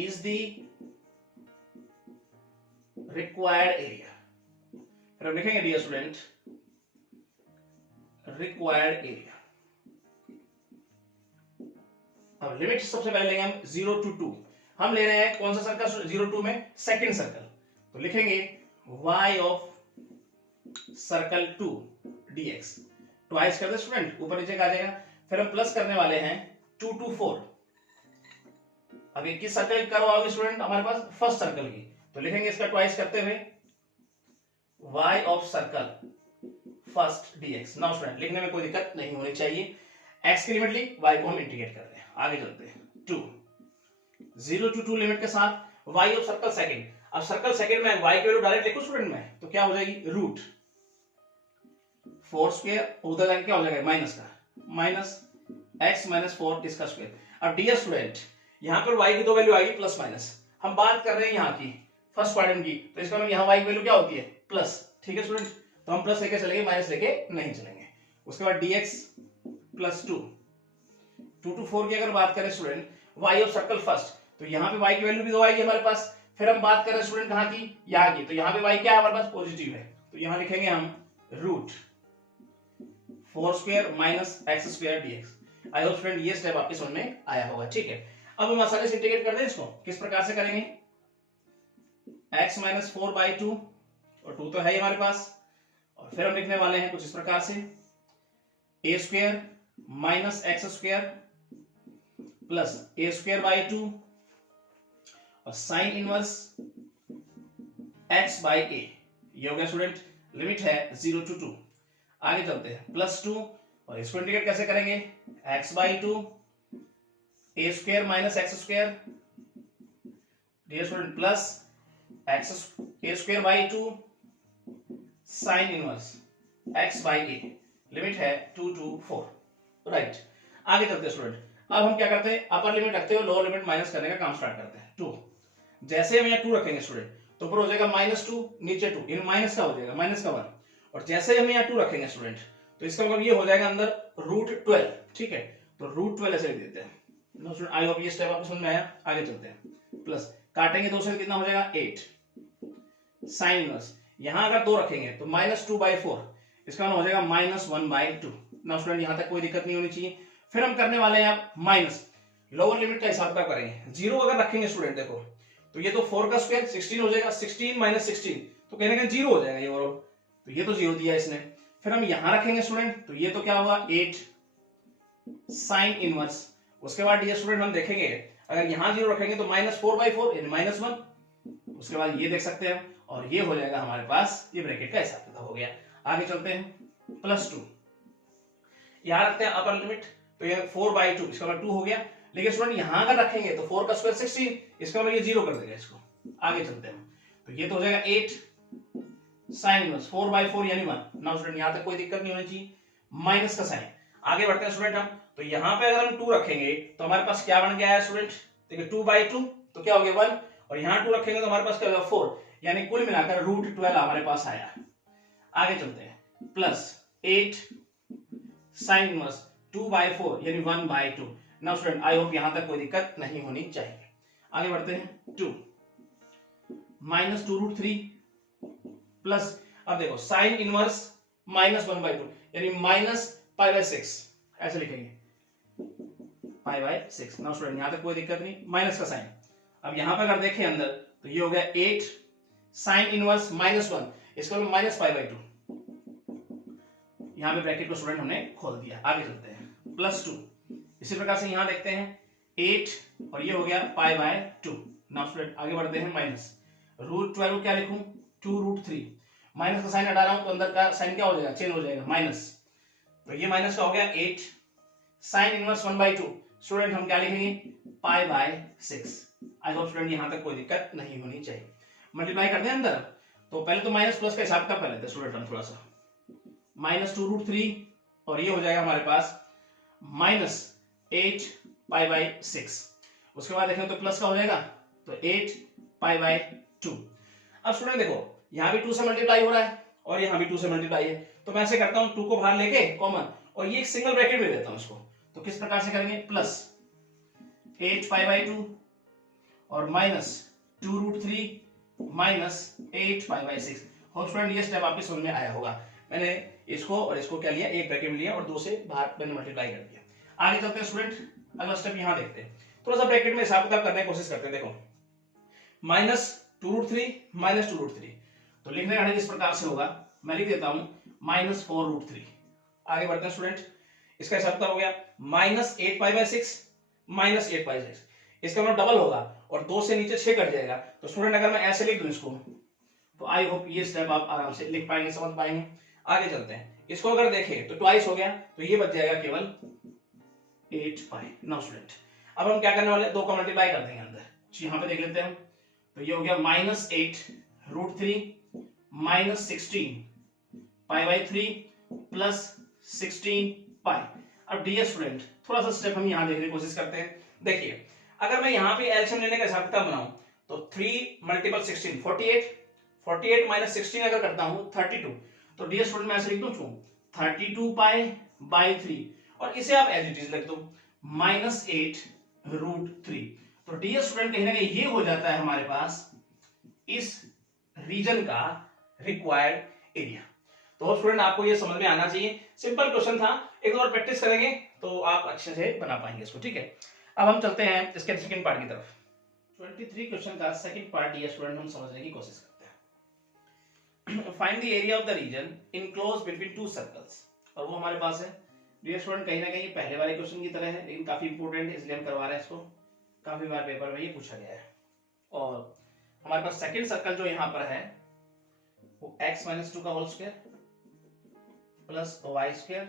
is the required area। फिर हम लिखेंगे डियर स्टूडेंट रिक्वायर्ड एरिया। अब लिमिट सबसे पहले लेंगे हम 0 to 2, हम ले रहे हैं कौन सा सर्कल 0 2 में सेकंड सर्कल, तो लिखेंगे y of circle 2 dx, twice कर दे स्टूडेंट, ऊपर नीचे का आ जाएगा। फिर हम प्लस करने वाले हैं 2 to 4। अब ये किस सर्कल की कर्व आओगे स्टूडेंट हमारे पास फर्स्ट सर्कल की, तो लिखेंगे इसका ट्वाइस करते हुए y of circle first dx। Now student लिखने में कोई दिक्कत नहीं होनी चाहिए, x की लिमिट ली, y को हम इंटीग्रेट कर रहे हैं। आगे चलते हैं 2 0 to 2 लिमिट के साथ y ऑफ सर्कल सेकंड। अब सर्कल सेकंड में y की वैल्यू डायरेक्ट लिखो स्टूडेंट में, तो क्या हो जाएगी रूट 4 स्क्वायर, उधर जाके क्या हो जाएगा माइनस का, माइनस x माइनस 4 इसका स्क्वायर। अब डियर स्टूडेंट यहां पर y की दो वैल्यू आएगी प्लस माइनस, हम बात कर रहे हैं यहाँ की फर्स्ट क्वाड्रेंट की, तो इसका मतलब यहाँ y की वैल्यू क्या होती है प्लस, ठीक है स्टूडेंट, तो हम प्लस लेके चलेंगे, माइनस लेके नहीं चलेंगे। उसके बाद dx प्लस 2 to 4 की अगर बात करें student y of circle first, तो यहाँ पे y की वैल्यू भी दो आएगी हमारे पास। फिर हम बात कर रहे हैं स्टूडेंट कहाँ की, यहाँ की, तो यहाँ पे y क्या है हमारे पास पॉजिटिव है, तो यहाँ लिखेंगे हम root 4 square minus x square dx। I hope student ये स्टेप आपके समझ में आया होगा, ठीक है। अब हम आसानी से इंटीग्रेट कर दें इसको, किस प्रकार से करेंगे, x माइनस 4/2 और 2 तो है ही हमारे पास, और फिर हम लिखने वाले हैं कुछ इस प्रकार से a square minus x square plus a square by 2 और sign inverse x by a। ये हो गया स्टूडेंट, लिमिट है 0 to 2। आगे चलते हैं प्लस 2 और इसको इंटीग्रेट कैसे करेंगे, x by 2 a square minus x square, dear student plus x a square by 2 sine inverse x by a, limit है 2 to 4, राइट। आगे चलते हैं स्टूडेंट, अब हम क्या करते हैं अपर लिमिट रखते हुए लोअर लिमिट माइनस करने का काम स्टार्ट करते हैं। 2 जैसे हम यहाँ 2 रखेंगे स्टूडेंट तो ऊपर हो जाएगा -2 नीचे 2, इन माइनस का हो जाएगा माइनस का 1, और जैसे हम यहाँ 2 रखेंगे स्टूडेंट तो इसका मतलब ये हो जाएगा अंदर रूट 12, ठीक है, तो रूट 12 ऐसे लिख देते हैं। आई होप ये स्टेप आपको समझ में आया। आगे चलते हैं, प्लस काटेंगे 2 से कितना हो जाएगा 8 साइन इनवर्स, यहां अगर 2 रखेंगे तो -2/4, इसका मतलब हो जाएगा -1/2। ना स्टूडेंट यहां तक कोई दिक्कत नहीं होनी चाहिए। फिर हम करने वाले हैं माइनस लोअर लिमिट का हिसाब किताब करेंगे, 0 अगर रखेंगे स्टूडेंट देखो तो ये तो 4 का स्क्वायर 16 हो जाएगा, 16 माइनस 16 तो कहीं ना कहीं 0 हो जाएगा ये ओवरऑल, तो ये तो 0 दिया इसने। फिर हम यहां रखेंगे स्टूडेंट तो ये तो क्या होगा 8 साइन इनवर्स, उसके बाद ये स्टूडेंट हम देखेंगे अगर यहां 0 रखेंगे तो -4/4 यानी -1, उसके बाद ये देख सकते हैं और ये हो जाएगा हमारे पास, ये ब्रैकेट का हिसाब किताब हो गया। आगे चलते हैं +2, यहां रखते हैं अपर लिमिट तो ये 4/2, इसका मतलब 2 हो गया, लेकिन स्टूडेंट यहां अगर रखेंगे तो 4 का स्क्वायर 16, इसका मतलब ये 0 कर देगा इसको। आगे चलते हैं तो ये तो हो जाएगा 8 साइन इनवर्स 4/4 यानी 1। नाउ स्टूडेंट यहां तक कोई दिक्कत नहीं होनी चाहिए, माइनस का साइन। आगे बढ़ते हैं स्टूडेंट हम, तो यहां पे अगर हम 2 रखेंगे तो हमारे पास क्या बन गया है स्टूडेंट, देखिए 2/2 तो क्या हो गया 1, और यहां 2 रखेंगे तो हमारे पास क्या होगा 4, यानी कुल मिलाकर रूट 12 हमारे पास आया। आगे चलते हैं +8 साइन इनवर्स 2/4 यानी 1/2। नाउ स्टूडेंट आई होप यहां तक कोई दिक्कत नहीं होनी चाहिए। आगे बढ़ते हैं 2 -2√3 प्लस, अब देखो साइन इनवर्स -1/2 यानी -π/6 ऐसे लिखेंगे पाई बाय 6। नाउ स्टूडेंट यहां तक कोई दिक्कत नहीं, माइनस का साइन। अब यहां पर अगर देखें अंदर तो ये हो गया 8 साइन इनवर्स -1, इसका मतलब माइनस पाई बाय 2। यहां पे ब्रैकेट को स्टूडेंट हमने खोल दिया। आगे चलते हैं +2। इसी प्रकार से यहां देखते हैं 8 और ये हो गया पाई बाय 2। नाउ स्टूडेंट आगे बढ़ते हैं माइनस √12 क्या लिखूं 2√3। माइनस का साइन हटा रहा हूं तो अंदर का साइन क्या हो जाएगा, चेंज हो जाएगा माइनस। तो ये माइनस का हो गया 8 साइन इनवर्स 1/2। स्टूडेंट हम क्या लिखेंगे pi by 6। I hope student यहां तक कोई दिक्कत नहीं होनी चाहिए। मल्टीप्लाई करते हैं अंदर, तो पहले तो माइनस प्लस का हिसाब कर लेते हैं स्टूडेंट हम थोड़ा सा। -2√3 और ये हो जाएगा हमारे पास -8 पाई बाय 6। उसके बाद देखें तो प्लस का हो जाएगा तो 8 पाई बाय 2। अब स्टूडेंट देखो यहां भी 2 से मल्टीप्लाई हो रहा है और यहां भी 2 से मल्टीप्लाई है, तो मैं ऐसे करता हूं 2 को बाहर लेके कॉमन और ये एक सिंगल ब्रैकेट में देता हूं इसको। तो किस प्रकार से करेंगे प्लस 8 पाई बाय 2 और -2√3 -8 पाई बाय 6। होप स्टूडेंट ये स्टेप आपके समझ में आया होगा। मैंने इसको और इसको क्या लिया, एक ब्रैकेट में लिया और 2 से बाहर मैंने मल्टीप्लाई कर दिया। आगे चलते हैं स्टूडेंट, अगला स्टेप यहां देखते हैं। थोड़ा सा ब्रैकेट में हिसाब किताब करने की कोशिश करते हैं। देखो -2√3 -2√3, तो लिखने का ढंग इस प्रकार से होगा, मैं लिख देता हूं -4√3। आगे बढ़ते हैं स्टूडेंट, इसका हिसाब किताब हो गया -8 पाई बाय 6 -8 पाई 6। इसका मतलब डबल होगा और 2 से नीचे 6 कट जाएगा। तो स्टूडेंट अगर मैं ऐसे लिख दूं इसको तो आई होप ये स्टेप आप आराम से लिख पाएंगे, समझ पाएंगे। आगे चलते हैं, इसको अगर देखें तो ट्वाइस हो गया तो ये बच जाएगा केवल 8 पाई। नाउ स्टूडेंट अब हम क्या करने वाले हैं, 2 का मल्टीप्लाई कर देंगे अंदर। यहां पे देख लेते हैं हम, तो ये हो गया -8√3 -16 पाई बाय 3 प्लस 16 पाई। अब डियर स्टूडेंट थोड़ा सा स्टेप हम यहां देखने की कोशिश करते हैं। देखिए अगर मैं यहां पे एलसीएम लेने का हिसाब किताब बनाऊं तो 3 × 16 48 -16 अगर करता हूं 32। तो डियर स्टूडेंट मैं ऐसे लिख दूं 32 पाई बाय 3 और इसे आप एज इट इज लिख दो -8√3। तो डियर स्टूडेंट कहीं ना कहीं ये हो जाता है हमारे पास इस रीजन का रिक्वायर्ड एरिया। तो स्टूडेंट आपको ये समझ में आना चाहिए, सिंपल क्वेश्चन था, एक बार प्रैक्टिस करेंगे तो आप अच्छे से बना पाएंगे इसको। ठीक है, अब हम चलते हैं इसके सेकंड पार्ट की तरफ। 23 क्वेश्चन का सेकंड पार्ट ये स्टूडेंट हम समझने की कोशिश करते हैं। Find the area of the region enclosed between 2 circles, और वो हमारे पास है। डियर स्टूडेंट कहीं ना कहीं पहले वाले क्वेश्चन की तरह है, लेकिन काफी इंपॉर्टेंट है इसलिए हम करवा रहे हैं इसको। काफी बार पेपर में ये पूछा गया है। और हमारे पास सेकंड सर्कल जो यहाँ पर है वो x - 2 का होल स्क्वायर प्लस y²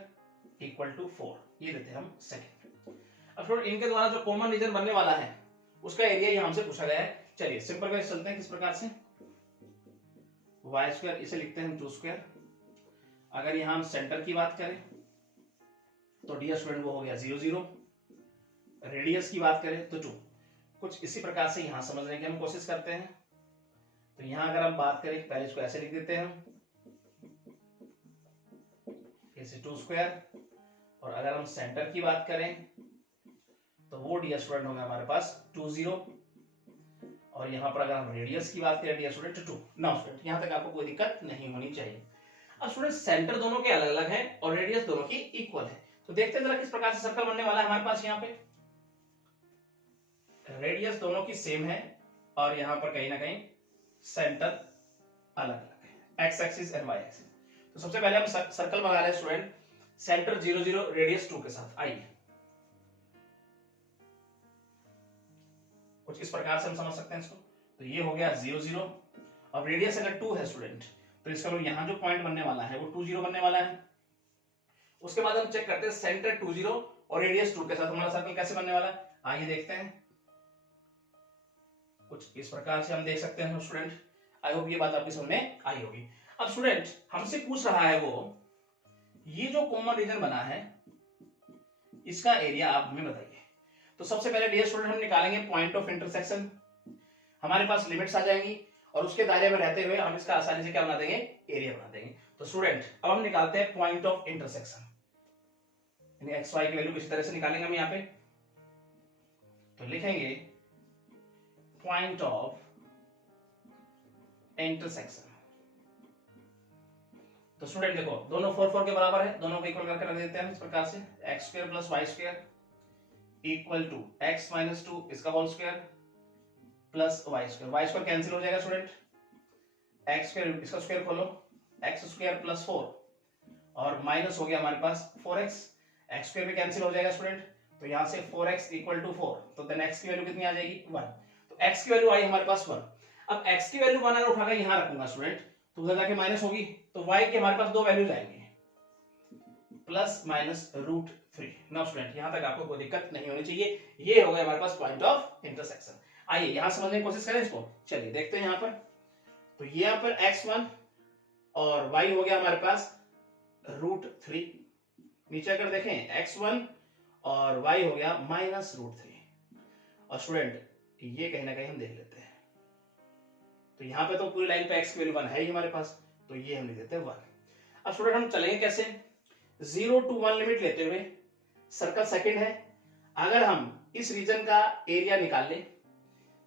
= 4, ये देते हैं हम सेकंड। अब थोड़ा इनके द्वारा जो कॉमन रीजन बनने वाला है उसका एरिया यहाँ हमसे पूछा गया है। चलिए सिंपल वे चलते हैं, किस प्रकार से y² इसे लिखते हैं हम 2²। अगर यहाँ हम सेंटर की बात करें तो डियर स्टूडेंट वो हो गया 0 0। रेडियस की बात करें तो 2। कुछ इसी प्रकार से यहाँ समझने की हम कोशिश करते हैं। तो यहाँ अगर हम बात करें पहले इसको ऐसे लिख देते हैं हम, इसे 2²। और अगर हम सेंटर की बात करें तो वो डियर स्टूडेंट होगा हमारे पास 2 0। और यहाँ पर अगर हम रेडियस की बात करें डियर स्टूडेंट 2। नाउ स्टूडेंट यहाँ तक आपको कोई दिक्कत नहीं होनी चाहिए। अब स्टूडेंट सेंटर दोनों के अलग अलग है और रेडियस दोनों की इक्वल है, तो देखते हैं जरा किस प्रकार से सर्कल बनने वाला है हमारे पास। यहाँ पे रेडियस दोनों की सेम है और यहाँ पर कहीं ना कहीं सेंटर अलग अलग है, x axis and y axis. तो सबसे पहले हम सर्कल बना रहे हैं स्टूडेंट, सेंटर 0 0 रेडियस 2 के साथ। आइए कुछ इस प्रकार से हम समझ सकते हैं इसको। तो ये हो गया 0 0 और रेडियस अगर 2 है स्टूडेंट तो इसका मतलब यहाँ जो पॉइंट बनने वाला है वो 2 0 बनने वाला है। उसके बाद हम चेक करते हैं सेंटर 2 0 और रेडियस 2 के साथ हमारा सर्कल कैसे बनने वाला है। आइए देखते हैं, कुछ इस प्रकार से हम देख सकते हैं स्टूडेंट। आई होप ये बात आपकी समझ में आई होगी। अब स्टूडेंट हमसे पूछ रहा है वो ये जो कॉमन रीजन बना है इसका एरिया आप हमें बताइए। तो सबसे पहले डियर स्टूडेंट हम निकालेंगे पॉइंट ऑफ इंटरसेक्शन। हमारे पास लिमिट्स आ जाएंगी और उसके दायरे में रहते हुए हम इसका आसानी से क्या बना देंगे, एरिया बना देंगे। तो स्टूडेंट अब हम निकालते हैं पॉइंट ऑफ इंटरसेक्शन, यानी एक्स वाई की वैल्यू किसी तरह से निकालेंगे हम यहाँ पे। तो लिखेंगे पॉइंट ऑफ इंटरसेक्शन। तो स्टूडेंट देखो दोनों 4 4 के बराबर है, दोनों को इक्वल करके रख देते हैं इस प्रकार से, x² + y² equal to x minus 2 इसका whole square plus y square cancel हो जाएगा स्टूडेंट, एक्स स्क्वायर इसका स्क्वायर खोलो, एक्स स्क्वायर प्लस 4 और माइनस हो गया हमारे पास 4x, एक्स स्क्वायर भी कैंसिल हो जाएगा स्टूडेंट, तो यहां से 4x इक्वल टू 4, तो देन x की वैल्यू कितनी आ जाएगी 1, तो x की वैल्यू आई हमारे पास 1। अब x की वैल्यू 1 अगर उठाकर यहां रखूंगा स्टूडेंट तो उधर जाके माइनस होगी, तो y के हमारे पास दो वैल्यूज आएंगे plus minus root 3। Now student यहां तक आपको कोई दिक्कत नहीं होनी चाहिए, ये हो गया हमारे पास पॉइंट ऑफ इंटरसेक्शन। आइए यहां समझने की कोशिश करें इसको, चलिए देखते हैं यहां पर, तो यहाँ पर x1 और y हो गया हमारे पास रूट 3, नीचे अगर देखें x1 और y हो गया माइनस रूट 3, और स्टूडेंट ये कहीं ना कहीं हम देख लेते हैं, तो यहाँ पे तो पूरी लाइन पे x की वैल्यू 1 है ही हमारे पास, तो ये हम लिख देते हैं 1। अब स्टूडेंट हम चलेंगे कैसे, 0 to 1 लिमिट लेते हुए, सर्कल सेकंड है, अगर हम इस रीजन का एरिया निकाल लें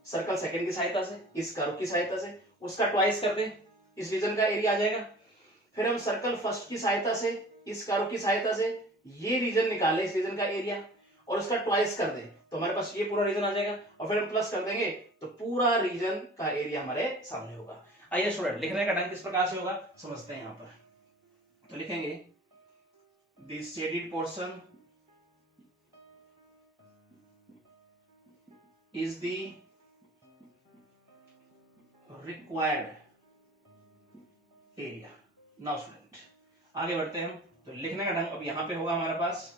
सर्कल सेकंड की सहायता से, इस कर्व की सहायता से, उसका ट्वाइस कर दें, इस रीजन का एरिया आ जाएगा। फिर हम सर्कल फर्स्ट की सहायता से, इस कर्व की सहायता से ये रीजन निकालें, इस रीजन का एरिया, और उसका ट्वाइस कर दें, तो हमारे पास ये पूरा रीजन आ जाएगा, और फिर हम प्लस कर देंगे तो पूरा रीजन का एरिया हमारे सामने होगा। आइए स्टूडेंट लिखने का ढंग किस प्रकार से होगा समझते हैं। यहाँ पर तो लिखेंगे the shaded portion is the required area. Now student आगे बढ़ते हैं हम, तो लिखने का ढंग अब यहां पे होगा हमारे पास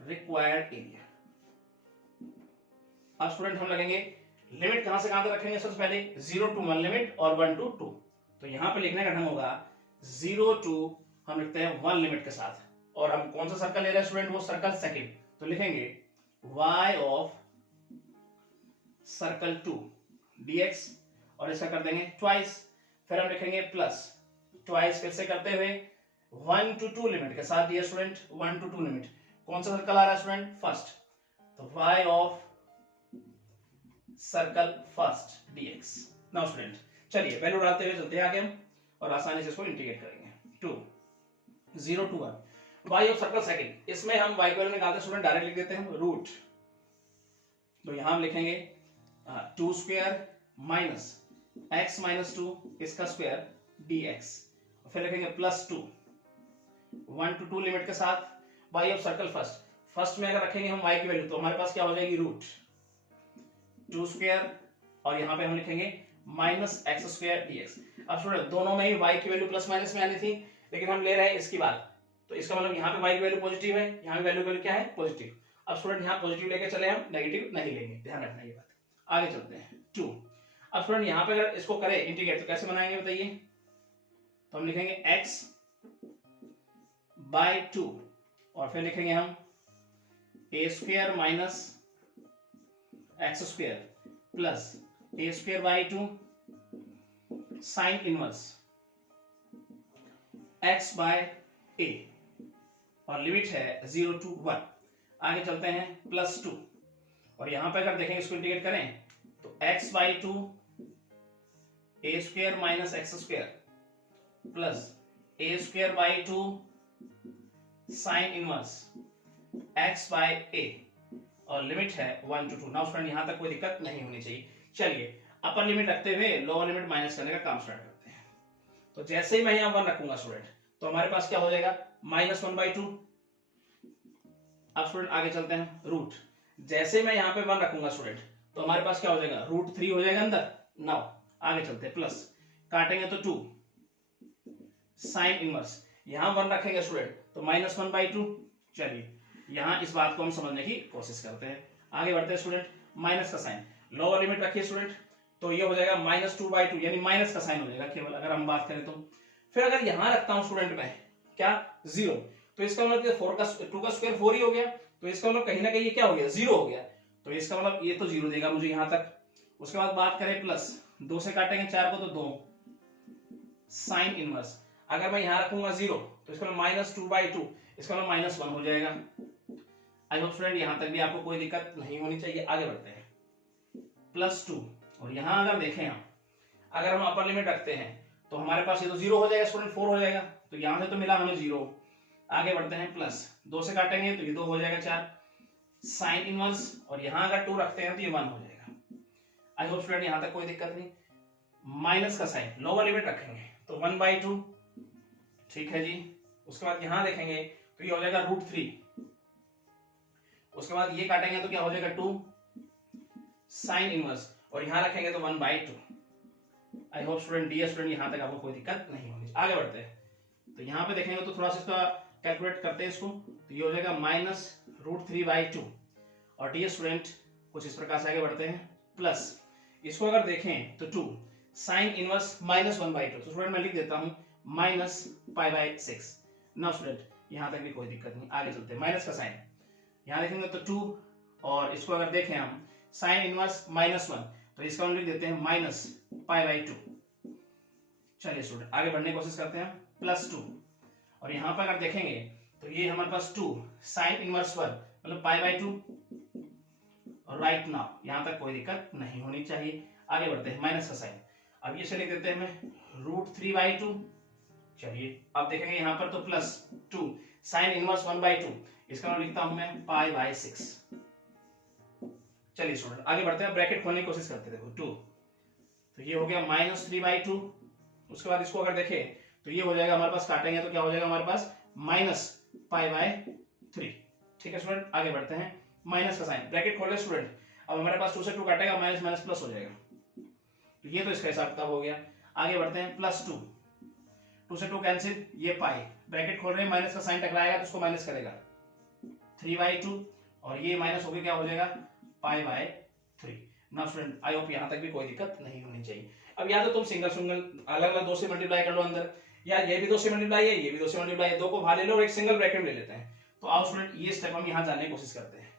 रिक्वायर्ड एरिया। अब स्टूडेंट हम लगेंगे लिमिट कहां से कहां तक रखेंगे, सबसे पहले 0 to 1 लिमिट और 1 to 2, तो यहां पे लिखने का ढंग होगा 0 to हम लिखते हैं 1 लिमिट के साथ, और हम कौन सा सर्कल ले रहे हैं स्टूडेंट, वो सर्कल सेकंड, तो लिखेंगे y ऑफ सर्कल 2 dx, और इसका कर देंगे ट्वाइस, फिर हम लिखेंगे प्लस ट्वाइस, फिर से करते हुए 1 to 2 लिमिट के साथ दिया स्टूडेंट, 1 to 2 लिमिट, कौन सा सर्कल आ रहा है स्टूडेंट, फर्स्ट, तो y of circle first dx। Now student चलिए वैल्यू डालते हुए चलते हैं आगे हम, और आसानी से इसको इंटीग्रेट करेंगे, 2 0 to 1 y of circle second, इसमें हम y की वैल्यू निकालते हैं स्टूडेंट, डायरेक्ट लिख देते हैं रूट, तो यहां हम लिखेंगे 2 स्क्वायर माइनस x माइनस 2 इसका स्क्वायर dx, और फिर लिखेंगे प्लस 2 1 to 2 लिमिट के साथ y of circle first, first में अगर रखेंगे हम y की वैल्यू तो हमारे पास क्या हो जाएगी रूट 2 स्क्वायर, और यहां पे हम लिखेंगे माइनस x स्क्वायर dx। अब स्टूडेंट दोनों में ही y की वैल्यू प्लस माइनस में आनी थी, लेकिन हम ले रहे हैं इसकी बात, तो इसका मतलब यहाँ पे y की वैल्यू पॉजिटिव है, यहाँ पे वैल्यू क्या है पॉजिटिव। अब स्टूडेंट यहाँ पॉजिटिव लेके चले, हम नेगेटिव नहीं लेंगे, ध्यान रखना ये बात। आगे चलते हैं 2। अब स्टूडेंट यहाँ पे अगर इसको करें इंटीग्रेट तो कैसे बनाएंगे बताइए, तो हम लिखेंगे x बाय 2, और फिर लिखेंगे हम a square minus x square plus a square by 2 sine inverse x by a, और लिमिट है 0 to 1। आगे चलते हैं प्लस 2, और यहां पे अगर देखें इसको इंटीग्रेट करें तो x by 2 a square minus x square plus a square by 2 sine inverse x by a, और लिमिट है 1 to 2। नाउ स्टूडेंट यहां तक कोई दिक्कत नहीं होनी चाहिए। चलिए अपर लिमिट रखते हुए लोअर लिमिट माइनस करने का काम स्टार्ट करते हैं। तो जैसे ही मैं यहां 1 रखूंगा स्टूडेंट तो हमारे पास क्या हो जाएगा -1/2। अब स्टूडेंट आगे चलते हैं रूट, जैसे मैं यहाँ पे 1 रखूंगा स्टूडेंट तो हमारे पास क्या हो जाएगा √3 हो जाएगा अंदर। नाउ आगे चलते हैं प्लस काटेंगे तो 2 साइन इनवर्स, यहां 1 रखेंगे स्टूडेंट तो -1/2। चलिए यहां इस बात को हम समझने की कोशिश करते हैं, आगे बढ़ते हैं स्टूडेंट। माइनस का साइन लोअर लिमिट रखिए स्टूडेंट, तो ये हो जाएगा -2/2 यानी माइनस का साइन हो जाएगा केवल अगर हम बात करें तो। फिर अगर यहां रखता हूं स्टूडेंट मैं क्या 0, तो इसका मतलब 2 का स्क्वायर 4 ही हो गया, तो इसका मतलब कहीं ना कहीं ये क्या हो गया 0 हो गया, तो इसका मतलब ये तो 0 देगा मुझे यहां तक। उसके बाद बात करें प्लस 2 से काटेंगे 4 को तो 2 साइन इनवर्स, अगर मैं यहां रखूंगा 0 तो इसका मतलब -2/2, इसका मतलब -1 हो जाएगा। आई होप स्टूडेंट यहां तक भी आपको कोई दिक्कत नहीं होनी चाहिए। आगे बढ़ते हैं +2, और यहां अगर देखें हम अगर हम अपर लिमिट रखते हैं तो हमारे पास ये तो 0 हो जाएगा स्टूडेंट, 4 हो जाएगा, तो यहां से तो मिला हमें 0, आगे बढ़ते हैं प्लस 2 से काटेंगे तो ये 2 हो जाएगा 4 साइन इनवर्स, और यहाँ अगर 2 रखते हैं तो ये 1 हो जाएगा। आई होप स्टूडेंट यहाँ तक कोई दिक्कत नहीं। माइनस का साइन लोअर लिमिट रखेंगे तो 1/2, ठीक है जी। उसके बाद यहाँ देखेंगे तो ये हो जाएगा √3, उसके बाद ये काटेंगे तो क्या हो जाएगा 2 साइन इनवर्स, और यहाँ रखेंगे तो 1/2। I hope student dear student यहाँ तक आपको कोई दिक्कत नहीं होगी। आगे बढ़ते हैं तो यहाँ पे देखेंगे तो थोड़ा सा इसका कैलकुलेट करते हैं इसको, तो ये हो जाएगा -√3/2, और डियर स्टूडेंट कुछ इस प्रकार से आगे बढ़ते हैं प्लस इसको अगर देखें तो 2 साइन इनवर्स -1/2, तो स्टूडेंट मैं लिख देता हूँ -π/6। नाउ स्टूडेंट यहाँ तक भी कोई दिक्कत नहीं, आगे चलते हैं। माइनस का साइन यहाँ देखेंगे तो 2, और इसको अगर देखें हम साइन इनवर्स -1, तो इसका हम लिख देते हैं -π/2। चलिए स्टूडेंट आगे बढ़ने की कोशिश करते हैं, +2, और यहाँ पर अगर देखेंगे तो ये हमारे पास 2 साइन इनवर्स 1 मतलब π/2। और राइट नाउ यहाँ तक कोई दिक्कत नहीं होनी चाहिए। आगे बढ़ते हैं माइनस का साइन, अब ये से लिख देते हैं हमें √3/2। चलिए अब देखेंगे यहाँ पर तो +2 साइन इनवर्स 1/2, इसका मैं लिखता हूं मैं π/6। चलिए स्टूडेंट आगे बढ़ते हैं, ब्रैकेट खोलने की कोशिश करते हैं। देखो 2, तो ये हो गया -3/2। उसके बाद इसको अगर देखें तो ये हो जाएगा हमारे पास, काटेंगे तो क्या हो जाएगा हमारे पास -π/3। ठीक है स्टूडेंट आगे बढ़ते हैं, माइनस का साइन ब्रैकेट खोले स्टूडेंट, अब हमारे पास 2 से 2 काटेगा, माइनस माइनस प्लस हो जाएगा, तो ये तो इसका हिसाब किताब हो गया। आगे बढ़ते हैं +2, 2 से 2 कैंसिल, ये पाई ब्रैकेट खोल रहे हैं, माइनस का साइन टकराएगा तो उसको माइनस करेगा 3/2, और ये माइनस हो गया क्या हो जाएगा π/3। नाउ स्टूडेंट आई होप यहाँ तक भी कोई दिक्कत नहीं होनी चाहिए। अब या तो तुम सिंगल सिंगल अलग अलग 2 से मल्टीप्लाई कर लो अंदर, या ये भी 2 से मल्टीप्लाई है, ये भी 2 से मल्टीप्लाई है, 2 को बाहर ले लो और एक सिंगल ब्रैकेट में ले लेते हैं। तो आओ स्टूडेंट ये स्टेप हम यहाँ जानने की कोशिश करते हैं।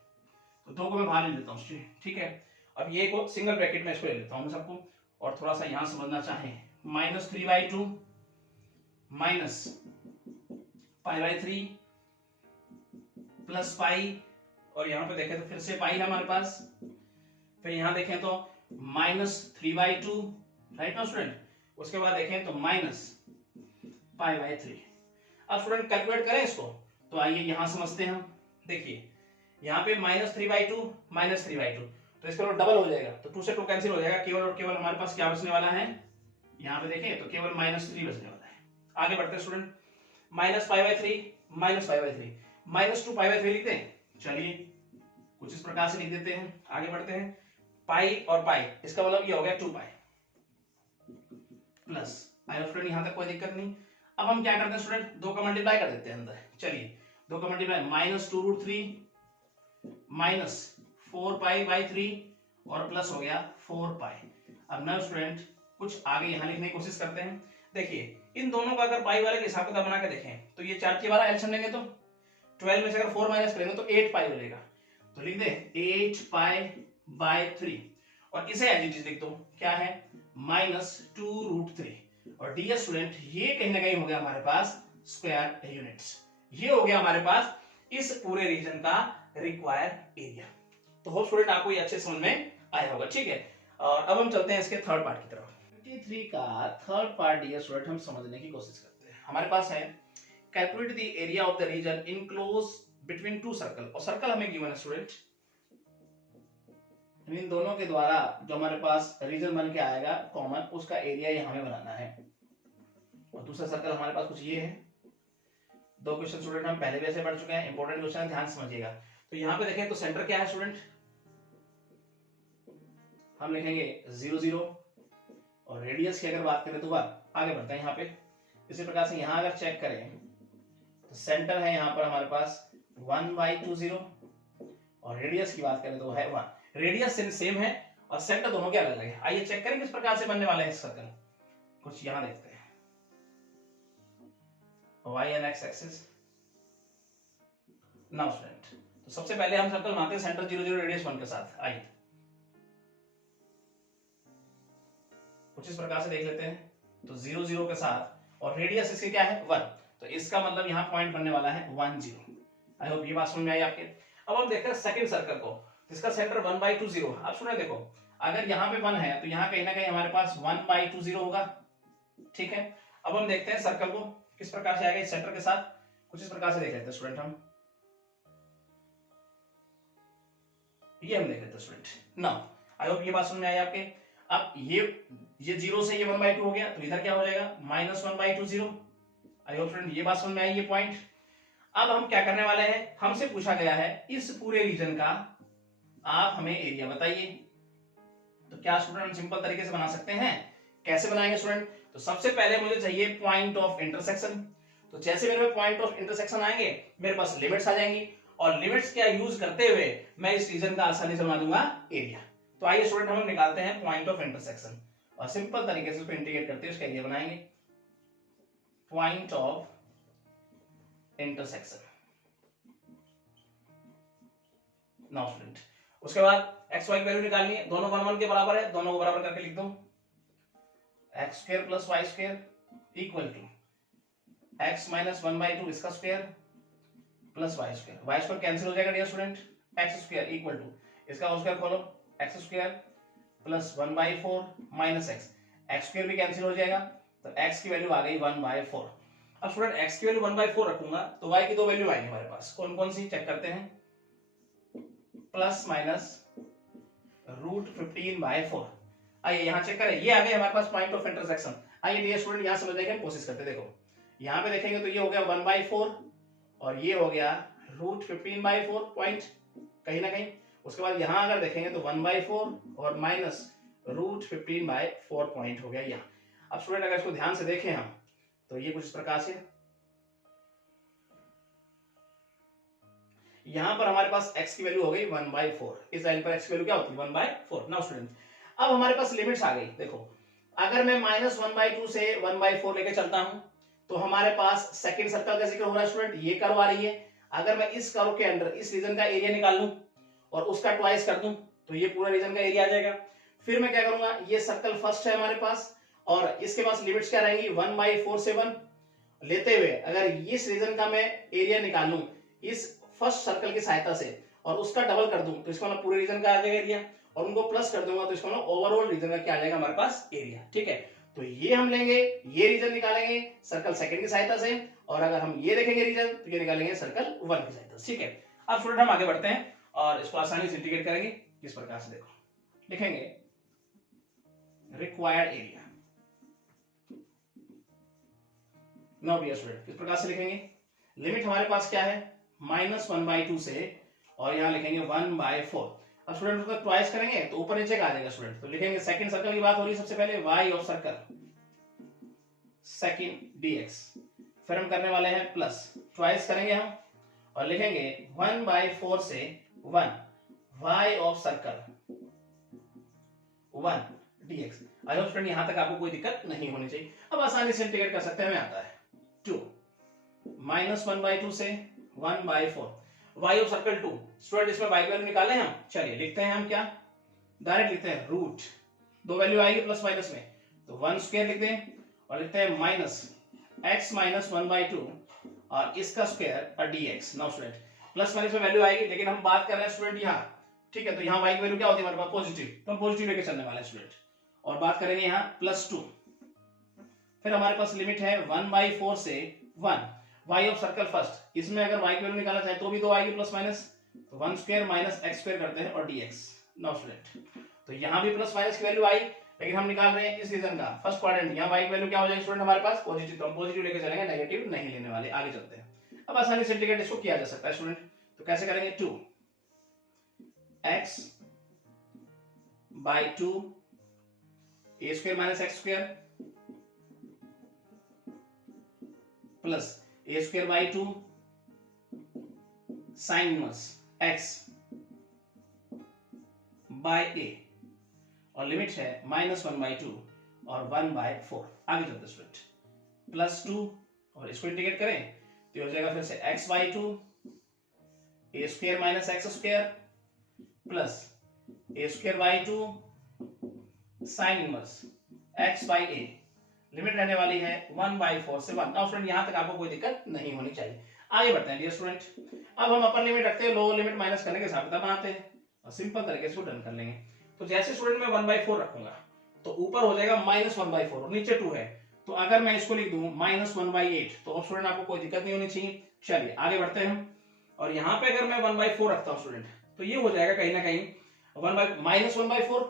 तो 2 को मैं बाहर ले लेता हूँ, ठीक है। अब ये को सिंगल ब्रैकेट में इसको ले लेता हूँ सबको, और थोड़ा सा यहाँ समझना चाहें, -3/2 -π/3 प्लस पाई, और यहाँ पे देखें तो फिर से पाई है हमारे पास, फिर यहाँ देखें तो -3/2, राइट ना स्टूडेंट। उसके बाद देखें तो -π/3। अब स्टूडेंट कैलकुलेट करें इसको, तो आइए यहाँ समझते हैं हम। देखिए यहाँ पे -3/2 -3/2, तो इसका डबल हो जाएगा, तो 2 से 2 कैंसिल हो जाएगा, केवल और केवल हमारे पास क्या बचने वाला है, यहाँ पे देखें तो केवल -3 बचने वाला है। आगे बढ़ते हैं स्टूडेंट, -π/3 -π/3 -2π/3 लिखते हैं। चलिए कुछ इस प्रकार से लिख देते हैं, आगे बढ़ते हैं। पाई और पाई, इसका मतलब ये हो गया 2π प्लस, आई होप स्टूडेंट यहाँ तक कोई दिक्कत नहीं। अब हम क्या करते हैं स्टूडेंट, 2 का मल्टीप्लाई कर देते हैं अंदर। चलिए 2 का मल्टीप्लाई -2√3 -4π/3 और प्लस हो गया 4π। अब ना स्टूडेंट कुछ आगे यहाँ लिखने की कोशिश करते हैं। देखिए इन दोनों का अगर पाई वाले के हिसाब किताब बना के देखें तो ये 4 की बार एलसीएम लेंगे तो 12 में से अगर 4 माइनस करेंगे तो 8π मिलेगा, तो लिख दे 8π/3, और इसे एज इट इज लिख दो, क्या है -2√3। और डियर स्टूडेंट ये कहीं ना कहीं हो गया हमारे पास स्क्वायर यूनिट्स, ये हो गया हमारे पास इस पूरे रीजन का रिक्वायर्ड एरिया। तो होप स्टूडेंट आपको ये अच्छे समझ में आया होगा, ठीक है। और अब हम चलते हैं इसके थर्ड पार्ट की तरफ। 23 का थर्ड पार्ट डियर स्टूडेंट हम समझने की कोशिश करते हैं। हमारे पास है calculate the area of the region enclose between 2 circle, और सर्कल हमें गिवन है स्टूडेंट, इन दोनों के द्वारा जो हमारे पास रीजन बन के आएगा कॉमन, उसका एरिया ये हमें बनाना है। और दूसरा सर्कल हमारे पास कुछ ये है। 2 क्वेश्चन स्टूडेंट हम पहले भी ऐसे पढ़ चुके हैं, इंपॉर्टेंट क्वेश्चन है, ध्यान समझिएगा। तो यहाँ पे देखें तो सेंटर क्या है स्टूडेंट, हम लिखेंगे 0 0, और रेडियस की अगर बात करें तो 1। आगे बढ़ते हैं यहाँ पे, इसी प्रकार से यहाँ अगर चेक करें तो सेंटर है यहाँ पर हमारे पास 1/20, और रेडियस की बात करें तो है 1। रेडियस सेम है और सेंटर दोनों के अलग अलग है। आइए चेक करें किस प्रकार से बनने वाले हैं सर्कल, कुछ यहाँ देखते हैं। y and x axis. Now student तो सबसे पहले हम सर्कल बनाते हैं सेंटर 0 0 रेडियस 1 के साथ। आइए कुछ इस प्रकार से देख लेते हैं, तो 0 0 के साथ, और रेडियस इसकी क्या है 1, तो इसका मतलब यहाँ पॉइंट बनने वाला है 1 0। आई होप ये बात समझ में आई आपके। अब हम देखते हैं सेकंड सर्कल को, जिसका सेंटर 1/20। अब सुने देखो, अगर यहाँ पे 1 है तो यहाँ कहीं ना कहीं हमारे पास 1/20 होगा, ठीक है। अब हम देखते हैं सर्कल को किस प्रकार से आएगा इस सेंटर के साथ। कुछ इस प्रकार से देख लेते हैं स्टूडेंट हम, ये हम देख लेते हैं स्टूडेंट। नाउ आई होप ये बात समझ में आई आपके। अब ये 0 से ये 1/2 हो गया, तो इधर क्या हो जाएगा -1/2 0। आई होप स्टूडेंट ये बात समझ में आई, ये पॉइंट। अब हम क्या करने वाले हैं, हमसे पूछा गया है इस पूरे रीजन का आप हमें एरिया बताइए। तो क्या स्टूडेंट हम सिंपल तरीके से बना सकते हैं, कैसे बनाएंगे स्टूडेंट? तो सबसे पहले मुझे चाहिए पॉइंट ऑफ इंटरसेक्शन। तो जैसे मेरे पॉइंट ऑफ इंटरसेक्शन आएंगे मेरे पास लिमिट्स आ जाएंगी, और लिमिट्स क्या यूज करते हुए मैं इस रीजन का आसानी से बना दूंगा एरिया। तो आइए स्टूडेंट हम निकालते हैं पॉइंट ऑफ इंटरसेक्शन, और सिंपल तरीके से उसको इंटीग्रेट करते हैं उसका एरिया बनाएंगे। Point of intersection. Now student उसके बाद एक्स वाई की वैल्यू निकालनी है, दोनों 1 1 के बराबर है, दोनों को बराबर करके लिख दो। X square plus y square equal to x minus 1/2 इसका square plus y square. Y square cancel हो जाएगा dear student, x square equal to इसका होल स्क्वायर खोलो, x square plus 1/4 minus x, x square भी cancel हो जाएगा, तो x की वैल्यू आ गई 1/4। अब स्टूडेंट एक्स की वैल्यू 1/4 रखूंगा तो वाई की दो वैल्यू आएगी हमारे पास, कौन कौन सी चेक करते हैं, प्लस माइनस √15/4। आइए यहाँ चेक करें, ये आ गए हमारे पास पॉइंट ऑफ इंटरसेक्शन। आइए डियर स्टूडेंट यहाँ समझने की कोशिश करते हैं। देखो यहाँ पे देखेंगे तो ये हो गया 1/4 और ये हो गया √15/4 पॉइंट कहीं ना कहीं। उसके बाद यहाँ अगर देखेंगे तो 1/4 और माइनस √15/4 पॉइंट हो गया यहाँ। अब स्टूडेंट अगर इसको ध्यान से देखें हम तो ये कुछ इस प्रकार से, यहां पर हमारे पास x की वैल्यू हो गई 1/4, इस लाइन पर x की वैल्यू क्या होती है 1/4। नाउ स्टूडेंट अब हमारे पास लिमिट्स आ गई। देखो अगर मैं -1/2 से 1/4 लेके चलता हूं तो हमारे पास सेकंड सर्कल का जिक्र हो रहा है स्टूडेंट, ये कर्व आ रही है। अगर मैं इस कर्व के अंदर इस रीजन का एरिया निकाल लूं और उसका ट्वाइस कर दूं तो ये पूरा रीजन का एरिया आ जाएगा। फिर मैं क्या करूंगा, ये सर्कल फर्स्ट है हमारे पास और इसके पास लिमिट्स क्या रहेंगी 1/4 से 1 लेते हुए अगर इस रीजन का मैं एरिया निकाल लूं इस फर्स्ट सर्कल की सहायता से और उसका डबल कर दूं तो इसका मतलब पूरे रीजन का आ जाएगा एरिया, और उनको प्लस कर दूंगा तो इसका मतलब ओवरऑल रीजन का क्या आ जाएगा हमारे पास एरिया। ठीक है, तो ये हम लेंगे, ये रीजन निकालेंगे सर्कल सेकंड की सहायता से, और अगर हम ये देखेंगे रीजन तो ये निकालेंगे सर्कल 1 की सहायता से। ठीक है, अब स्टूडेंट हम आगे बढ़ते हैं और इसको आसानी से इंटीग्रेट करेंगे। किस प्रकार से, देखो लिखेंगे required area. Now dear student किस प्रकार से लिखेंगे, लिमिट हमारे पास क्या है -1/2 से और यहां लिखेंगे 1/4। अब स्टूडेंट उसका ट्वाइस करेंगे तो ऊपर नीचे का आ जाएगा स्टूडेंट, तो लिखेंगे सेकंड सर्कल की बात हो रही है सबसे पहले y of circle second dx, फिर हम करने वाले हैं प्लस, ट्वाइस करेंगे हम और लिखेंगे 1/4 से 1 y of circle 1 dx। I hope student यहां तक आपको कोई दिक्कत नहीं होनी चाहिए। अब आसानी से इंटीग्रेट कर सकते हैं, हमें आता है 2 -1/2 से 1/4 y ऑफ सर्कल 2। स्टूडेंट इसमें y की वैल्यू निकालें हम, चलिए लिखते हैं हम क्या, डायरेक्ट लिखते हैं रूट, दो वैल्यू आएगी प्लस माइनस में तो 1 स्क्वायर लिख दें और लिखते हैं माइनस x माइनस 1/2 और इसका स्क्वायर और dx। Now student plus minus में वैल्यू आएगी लेकिन हम बात कर रहे हैं स्टूडेंट यहाँ, ठीक है, तो यहाँ y की वैल्यू क्या होती है हमारे पास पॉजिटिव, तो हम पॉजिटिव लेके चलने वाले हैं स्टूडेंट, और बात करेंगे यहाँ +2। फिर हमारे पास लिमिट है 1/4 से 1 y ऑफ सर्कल फर्स्ट, इसमें अगर y की वैल्यू निकालना चाहे तो भी दो आएगी प्लस माइनस, तो 1 स्क्वायर माइनस x स्क्वायर करते हैं और dx। नाउ स्टूडेंट तो यहाँ भी प्लस माइनस की वैल्यू आई लेकिन हम निकाल रहे हैं इस रीजन का फर्स्ट क्वाड्रेंट, यहाँ y की वैल्यू क्या हो जाएगी स्टूडेंट हमारे पास पॉजिटिव, तो हम पॉजिटिव लेके चलेंगे, नेगेटिव नहीं लेने वाले। आगे चलते हैं, अब आसानी से इंटीग्रेट इसको किया जा सकता है स्टूडेंट, तो कैसे करेंगे 2x by 2 a square minus x square plus a square by 2 sine inverse x by a, और लिमिट है -1/2 और 1/4। आगे चलते स्टूडेंट +2 और इसको इंटीग्रेट करें तो हो जाएगा फिर से x by 2 a square minus x square plus a square by 2 sine inverse x by a, limit रहने वाली है 1/4 से 1। नाउ स्टूडेंट यहां तक आपको कोई दिक्कत नहीं होनी चाहिए। आगे बढ़ते हैं डियर स्टूडेंट, अब हम अपर लिमिट रखते हैं, लोअर लिमिट माइनस करने के हिसाब किताब बनाते हैं और सिंपल तरीके से डन कर लेंगे। तो जैसे स्टूडेंट मैं 1/4 रखूंगा तो ऊपर हो जाएगा -1/4 और नीचे 2 है तो अगर मैं इसको लिख दूं -1/8 तो स्टूडेंट आपको कोई दिक्कत नहीं होनी चाहिए। चलिए आगे बढ़ते हैं हम। और यहाँ पे अगर मैं 1/4 रखता हूँ स्टूडेंट तो ये हो जाएगा कहीं ना कहीं -1/4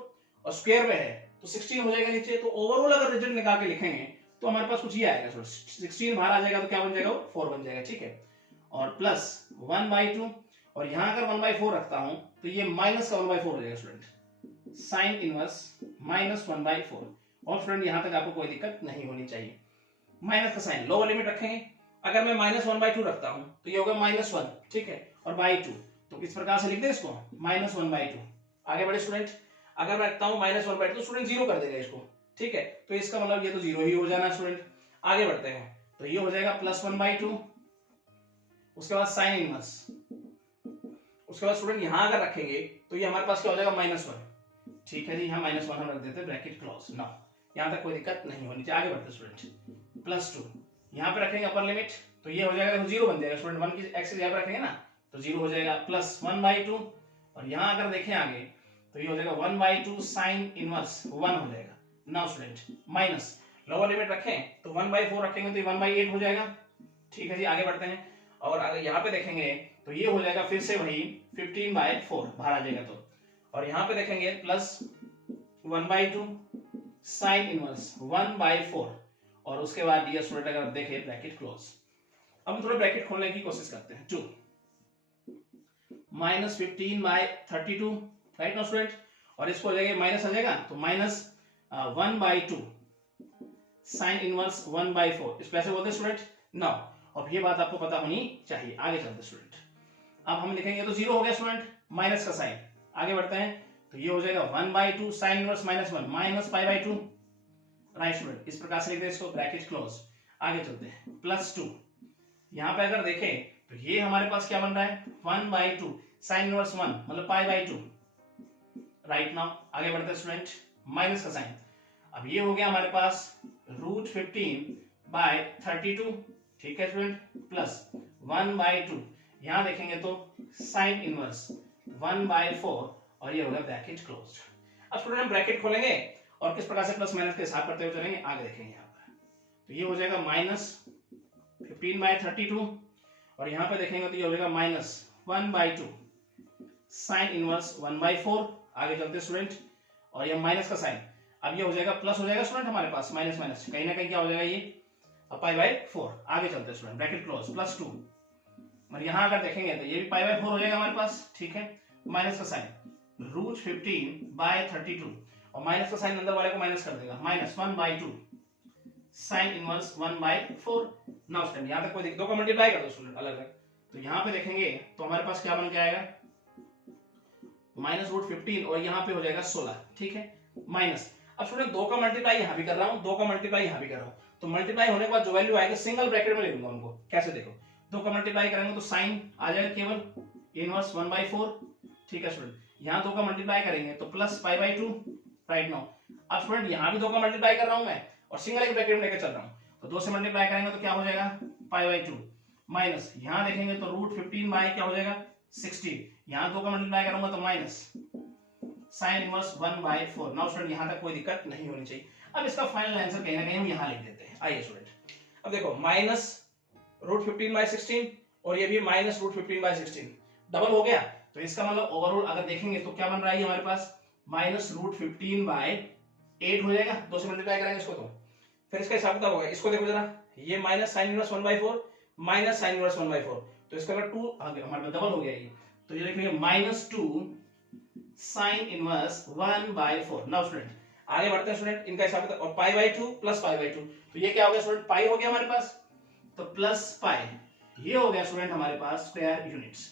और स्क्वायर में है तो 16 हो जाएगा नीचे। तो ओवरऑल अगर रिजल्ट निकाल के लिखेंगे तो हमारे पास कुछ ये आएगा स्टूडेंट, 16 बाहर आ जाएगा तो क्या बन जाएगा वो 4 बन जाएगा, ठीक है। और प्लस 1/2 और यहाँ अगर 1/4 रखता हूँ तो ये माइनस का 1/4 हो जाएगा स्टूडेंट, साइन इनवर्स -1/4। और स्टूडेंट यहाँ तक आपको कोई दिक्कत नहीं होनी चाहिए। माइनस का साइन लोअर लिमिट रखेंगे। अगर मैं -1/2 रखता हूं तो ये होगा -1, ठीक है, और /2 तो इस प्रकार से लिख दे इसको -1/2। आगे बढ़े स्टूडेंट। अगर मैं रखता हूं -1/2 तो स्टूडेंट 0 कर देगा इसको, ठीक है। तो इसका मतलब ये तो 0 ही हो जाना स्टूडेंट। आगे बढ़ते हैं तो ये हो जाएगा +1/2, उसके बाद साइन इनवर्स, उसके बाद स्टूडेंट यहां अगर रखेंगे तो ये हमारे पास क्या हो जाएगा -1, ठीक है जी। यहाँ -1 हम रख देते हैं ब्रैकेट क्लोज ना, यहाँ तक कोई दिक्कत नहीं होनी चाहिए। आगे बढ़ते स्टूडेंट +2 यहाँ पे रखेंगे अपर लिमिट तो ये हो जाएगा 0 बन जाएगा स्टूडेंट, 1 की एक्सिस यहाँ पे रखेंगे ना तो 0 हो जाएगा, +1/2 और यहाँ अगर देखें आगे तो ये हो जाएगा 1/2 साइन इनवर्स 1 हो जाएगा। Now student minus lower limit रखें तो 1/4 रखेंगे तो 1/8 हो जाएगा, ठीक है जी। आगे बढ़ते हैं और अगर यहाँ पे देखेंगे तो ये हो जाएगा फिर से वही 15/4 बाहर आ जाएगा तो, और यहाँ पे देखेंगे +1/2 साइन इनवर्स 1/4 और उसके बाद डियर स्टूडेंट अगर देखें ब्रैकेट क्लोज। अब हम थोड़ा ब्रैकेट खोलने की कोशिश करते हैं। जो -15/32 राइट ना स्टूडेंट, और इसको हो जाएगा माइनस आ जाएगा तो -1/2 साइन इनवर्स 1/4 इस पैसे बोलते हैं स्टूडेंट नाउ। अब ये बात आपको पता होनी चाहिए। आगे चलते स्टूडेंट। अब हम लिखेंगे तो 0 हो गया स्टूडेंट, माइनस का साइन। आगे बढ़ते हैं तो ये हो जाएगा 1/2 साइन इनवर्स -1 -π/2 राइट स्टूडेंट। इस प्रकार से लिखते हैं इसको ब्रैकेट क्लोज। आगे चलते हैं +2 यहाँ पे अगर देखें तो ये हमारे पास क्या बन रहा है 1/2 साइन इनवर्स 1 मतलब π/2 राइट नाउ। आगे बढ़ते हैं स्टूडेंट माइनस का साइन। अब ये हो गया हमारे पास √15/32 ठीक है स्टूडेंट, प्लस 1/2 यहाँ देखेंगे तो साइन इनवर्स 1/4 और ये होगा ब्रैकेट क्लोज्ड। अब स्टूडेंट हम ब्रैकेट खोलेंगे और किस प्रकार से प्लस माइनस के हिसाब करते हुए चलेंगे आगे देखेंगे। यहाँ पर तो ये हो जाएगा -15/32 और यहाँ पे देखेंगे तो ये हो जाएगा -1/2 साइन इनवर्स 1/4। आगे चलते स्टूडेंट और ये माइनस का साइन, अब ये हो जाएगा प्लस हो जाएगा स्टूडेंट हमारे पास माइनस माइनस कहीं ना कहीं क्या हो जाएगा ये π/4। आगे चलते स्टूडेंट ब्रैकेट क्लोज +2 और यहाँ अगर देखेंगे तो ये भी π/4 हो जाएगा हमारे पास, ठीक है। माइनस का साइन √15/32 और माइनस का साइन अंदर वाले को माइनस कर देगा -1/2 साइन इनवर्स 1/4। नाउ स्टूडेंट यहाँ तक कोई दो का मल्टीप्लाई कर दो स्टूडेंट अलग अलग, तो यहाँ पे देखेंगे तो हमारे पास क्या बन के आएगा -√15 और यहाँ पे हो जाएगा 16, ठीक है माइनस। अब स्टूडेंट 2 का मल्टीप्लाई यहाँ भी कर रहा हूँ, 2 का मल्टीप्लाई यहाँ भी कर रहा हूँ, तो मल्टीप्लाई होने के बाद जो वैल्यू आएगा सिंगल ब्रैकेट में ले लूंगा उनको। कैसे देखो 2 का मल्टीप्लाई करेंगे तो साइन आ जाएगा केवल इनवर्स 1/4, ठीक है स्टूडेंट। यहाँ 2 का मल्टीप्लाई करेंगे तो प्लस π/2 राइट नाउ। अब स्टूडेंट यहाँ भी 2 का मल्टीप्लाई कर रहा हूँ मैं और सिंगल एक ब्रैकेट में लेकर चल रहा हूँ, तो 2 से मल्टीप्लाई करेंगे तो क्या हो जाएगा π/2 माइनस यहाँ देखेंगे तो √15 बाय क्या हो जाएगा 60, यहाँ 2 का मल्टीप्लाई करूंगा तो minus sine inverse 1/4। Now student यहाँ तक कोई दिक्कत नहीं होनी चाहिए। अब इसका फाइनल आंसर कहीं ना कहीं हम यहाँ लिख देते हैं। आइए स्टूडेंट अब देखो -√15/16 और ये भी -√15/16 डबल हो गया, तो इसका मतलब ओवरऑल अगर देखेंगे तो क्या बन रहा है हमारे पास -√15/8 हो जाएगा। 2 से मल्टीप्लाई करेंगे इसको तो फिर इसका हिसाब किताब होगा। इसको देखो जरा, ये minus sine inverse 1/4 minus sine inverse 1/4, तो इसका अगर 2 हमारे पास डबल हो गया ये, तो ये लिखेंगे -2 साइन इनवर्स 1/4। नाउ स्टूडेंट आगे बढ़ते हैं स्टूडेंट इनका हिसाब किताब, और π/2 प्लस π/2 तो ये क्या हो गया स्टूडेंट पाई हो गया हमारे पास, तो प्लस पाई ये हो गया स्टूडेंट हमारे पास स्क्वायर यूनिट्स।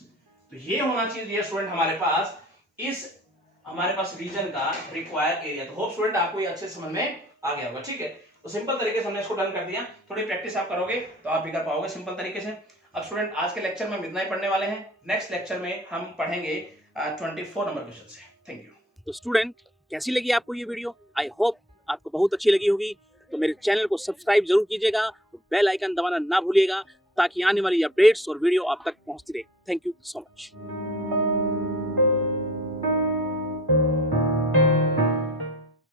तो ये होना चाहिए स्टूडेंट हमारे पास इस हमारे पास रीजन का रिक्वायर्ड एरिया। तो होप स्टूडेंट आपको ये अच्छे समझ में आ गया होगा, ठीक है। तो सिंपल तरीके से हमने इसको डन कर दिया, थोड़ी प्रैक्टिस आप करोगे तो आप भी कर पाओगे सिंपल तरीके से। अब स्टूडेंट आज के लेक्चर में इतना ही पढ़ने वाले हैं, नेक्स्ट लेक्चर में हम पढ़ेंगे 24 नंबर क्वेश्चन से। Thank you. तो स्टूडेंट कैसी लगी आपको ये वीडियो? आई होप आपको बहुत अच्छी लगी होगी। तो मेरे चैनल को सब्सक्राइब जरूर कीजिएगा, बेल आइकन दबाना ना भूलिएगा ताकि आने वाली अपडेट्स और वीडियो आप तक पहुंचती रहे। Thank you so much.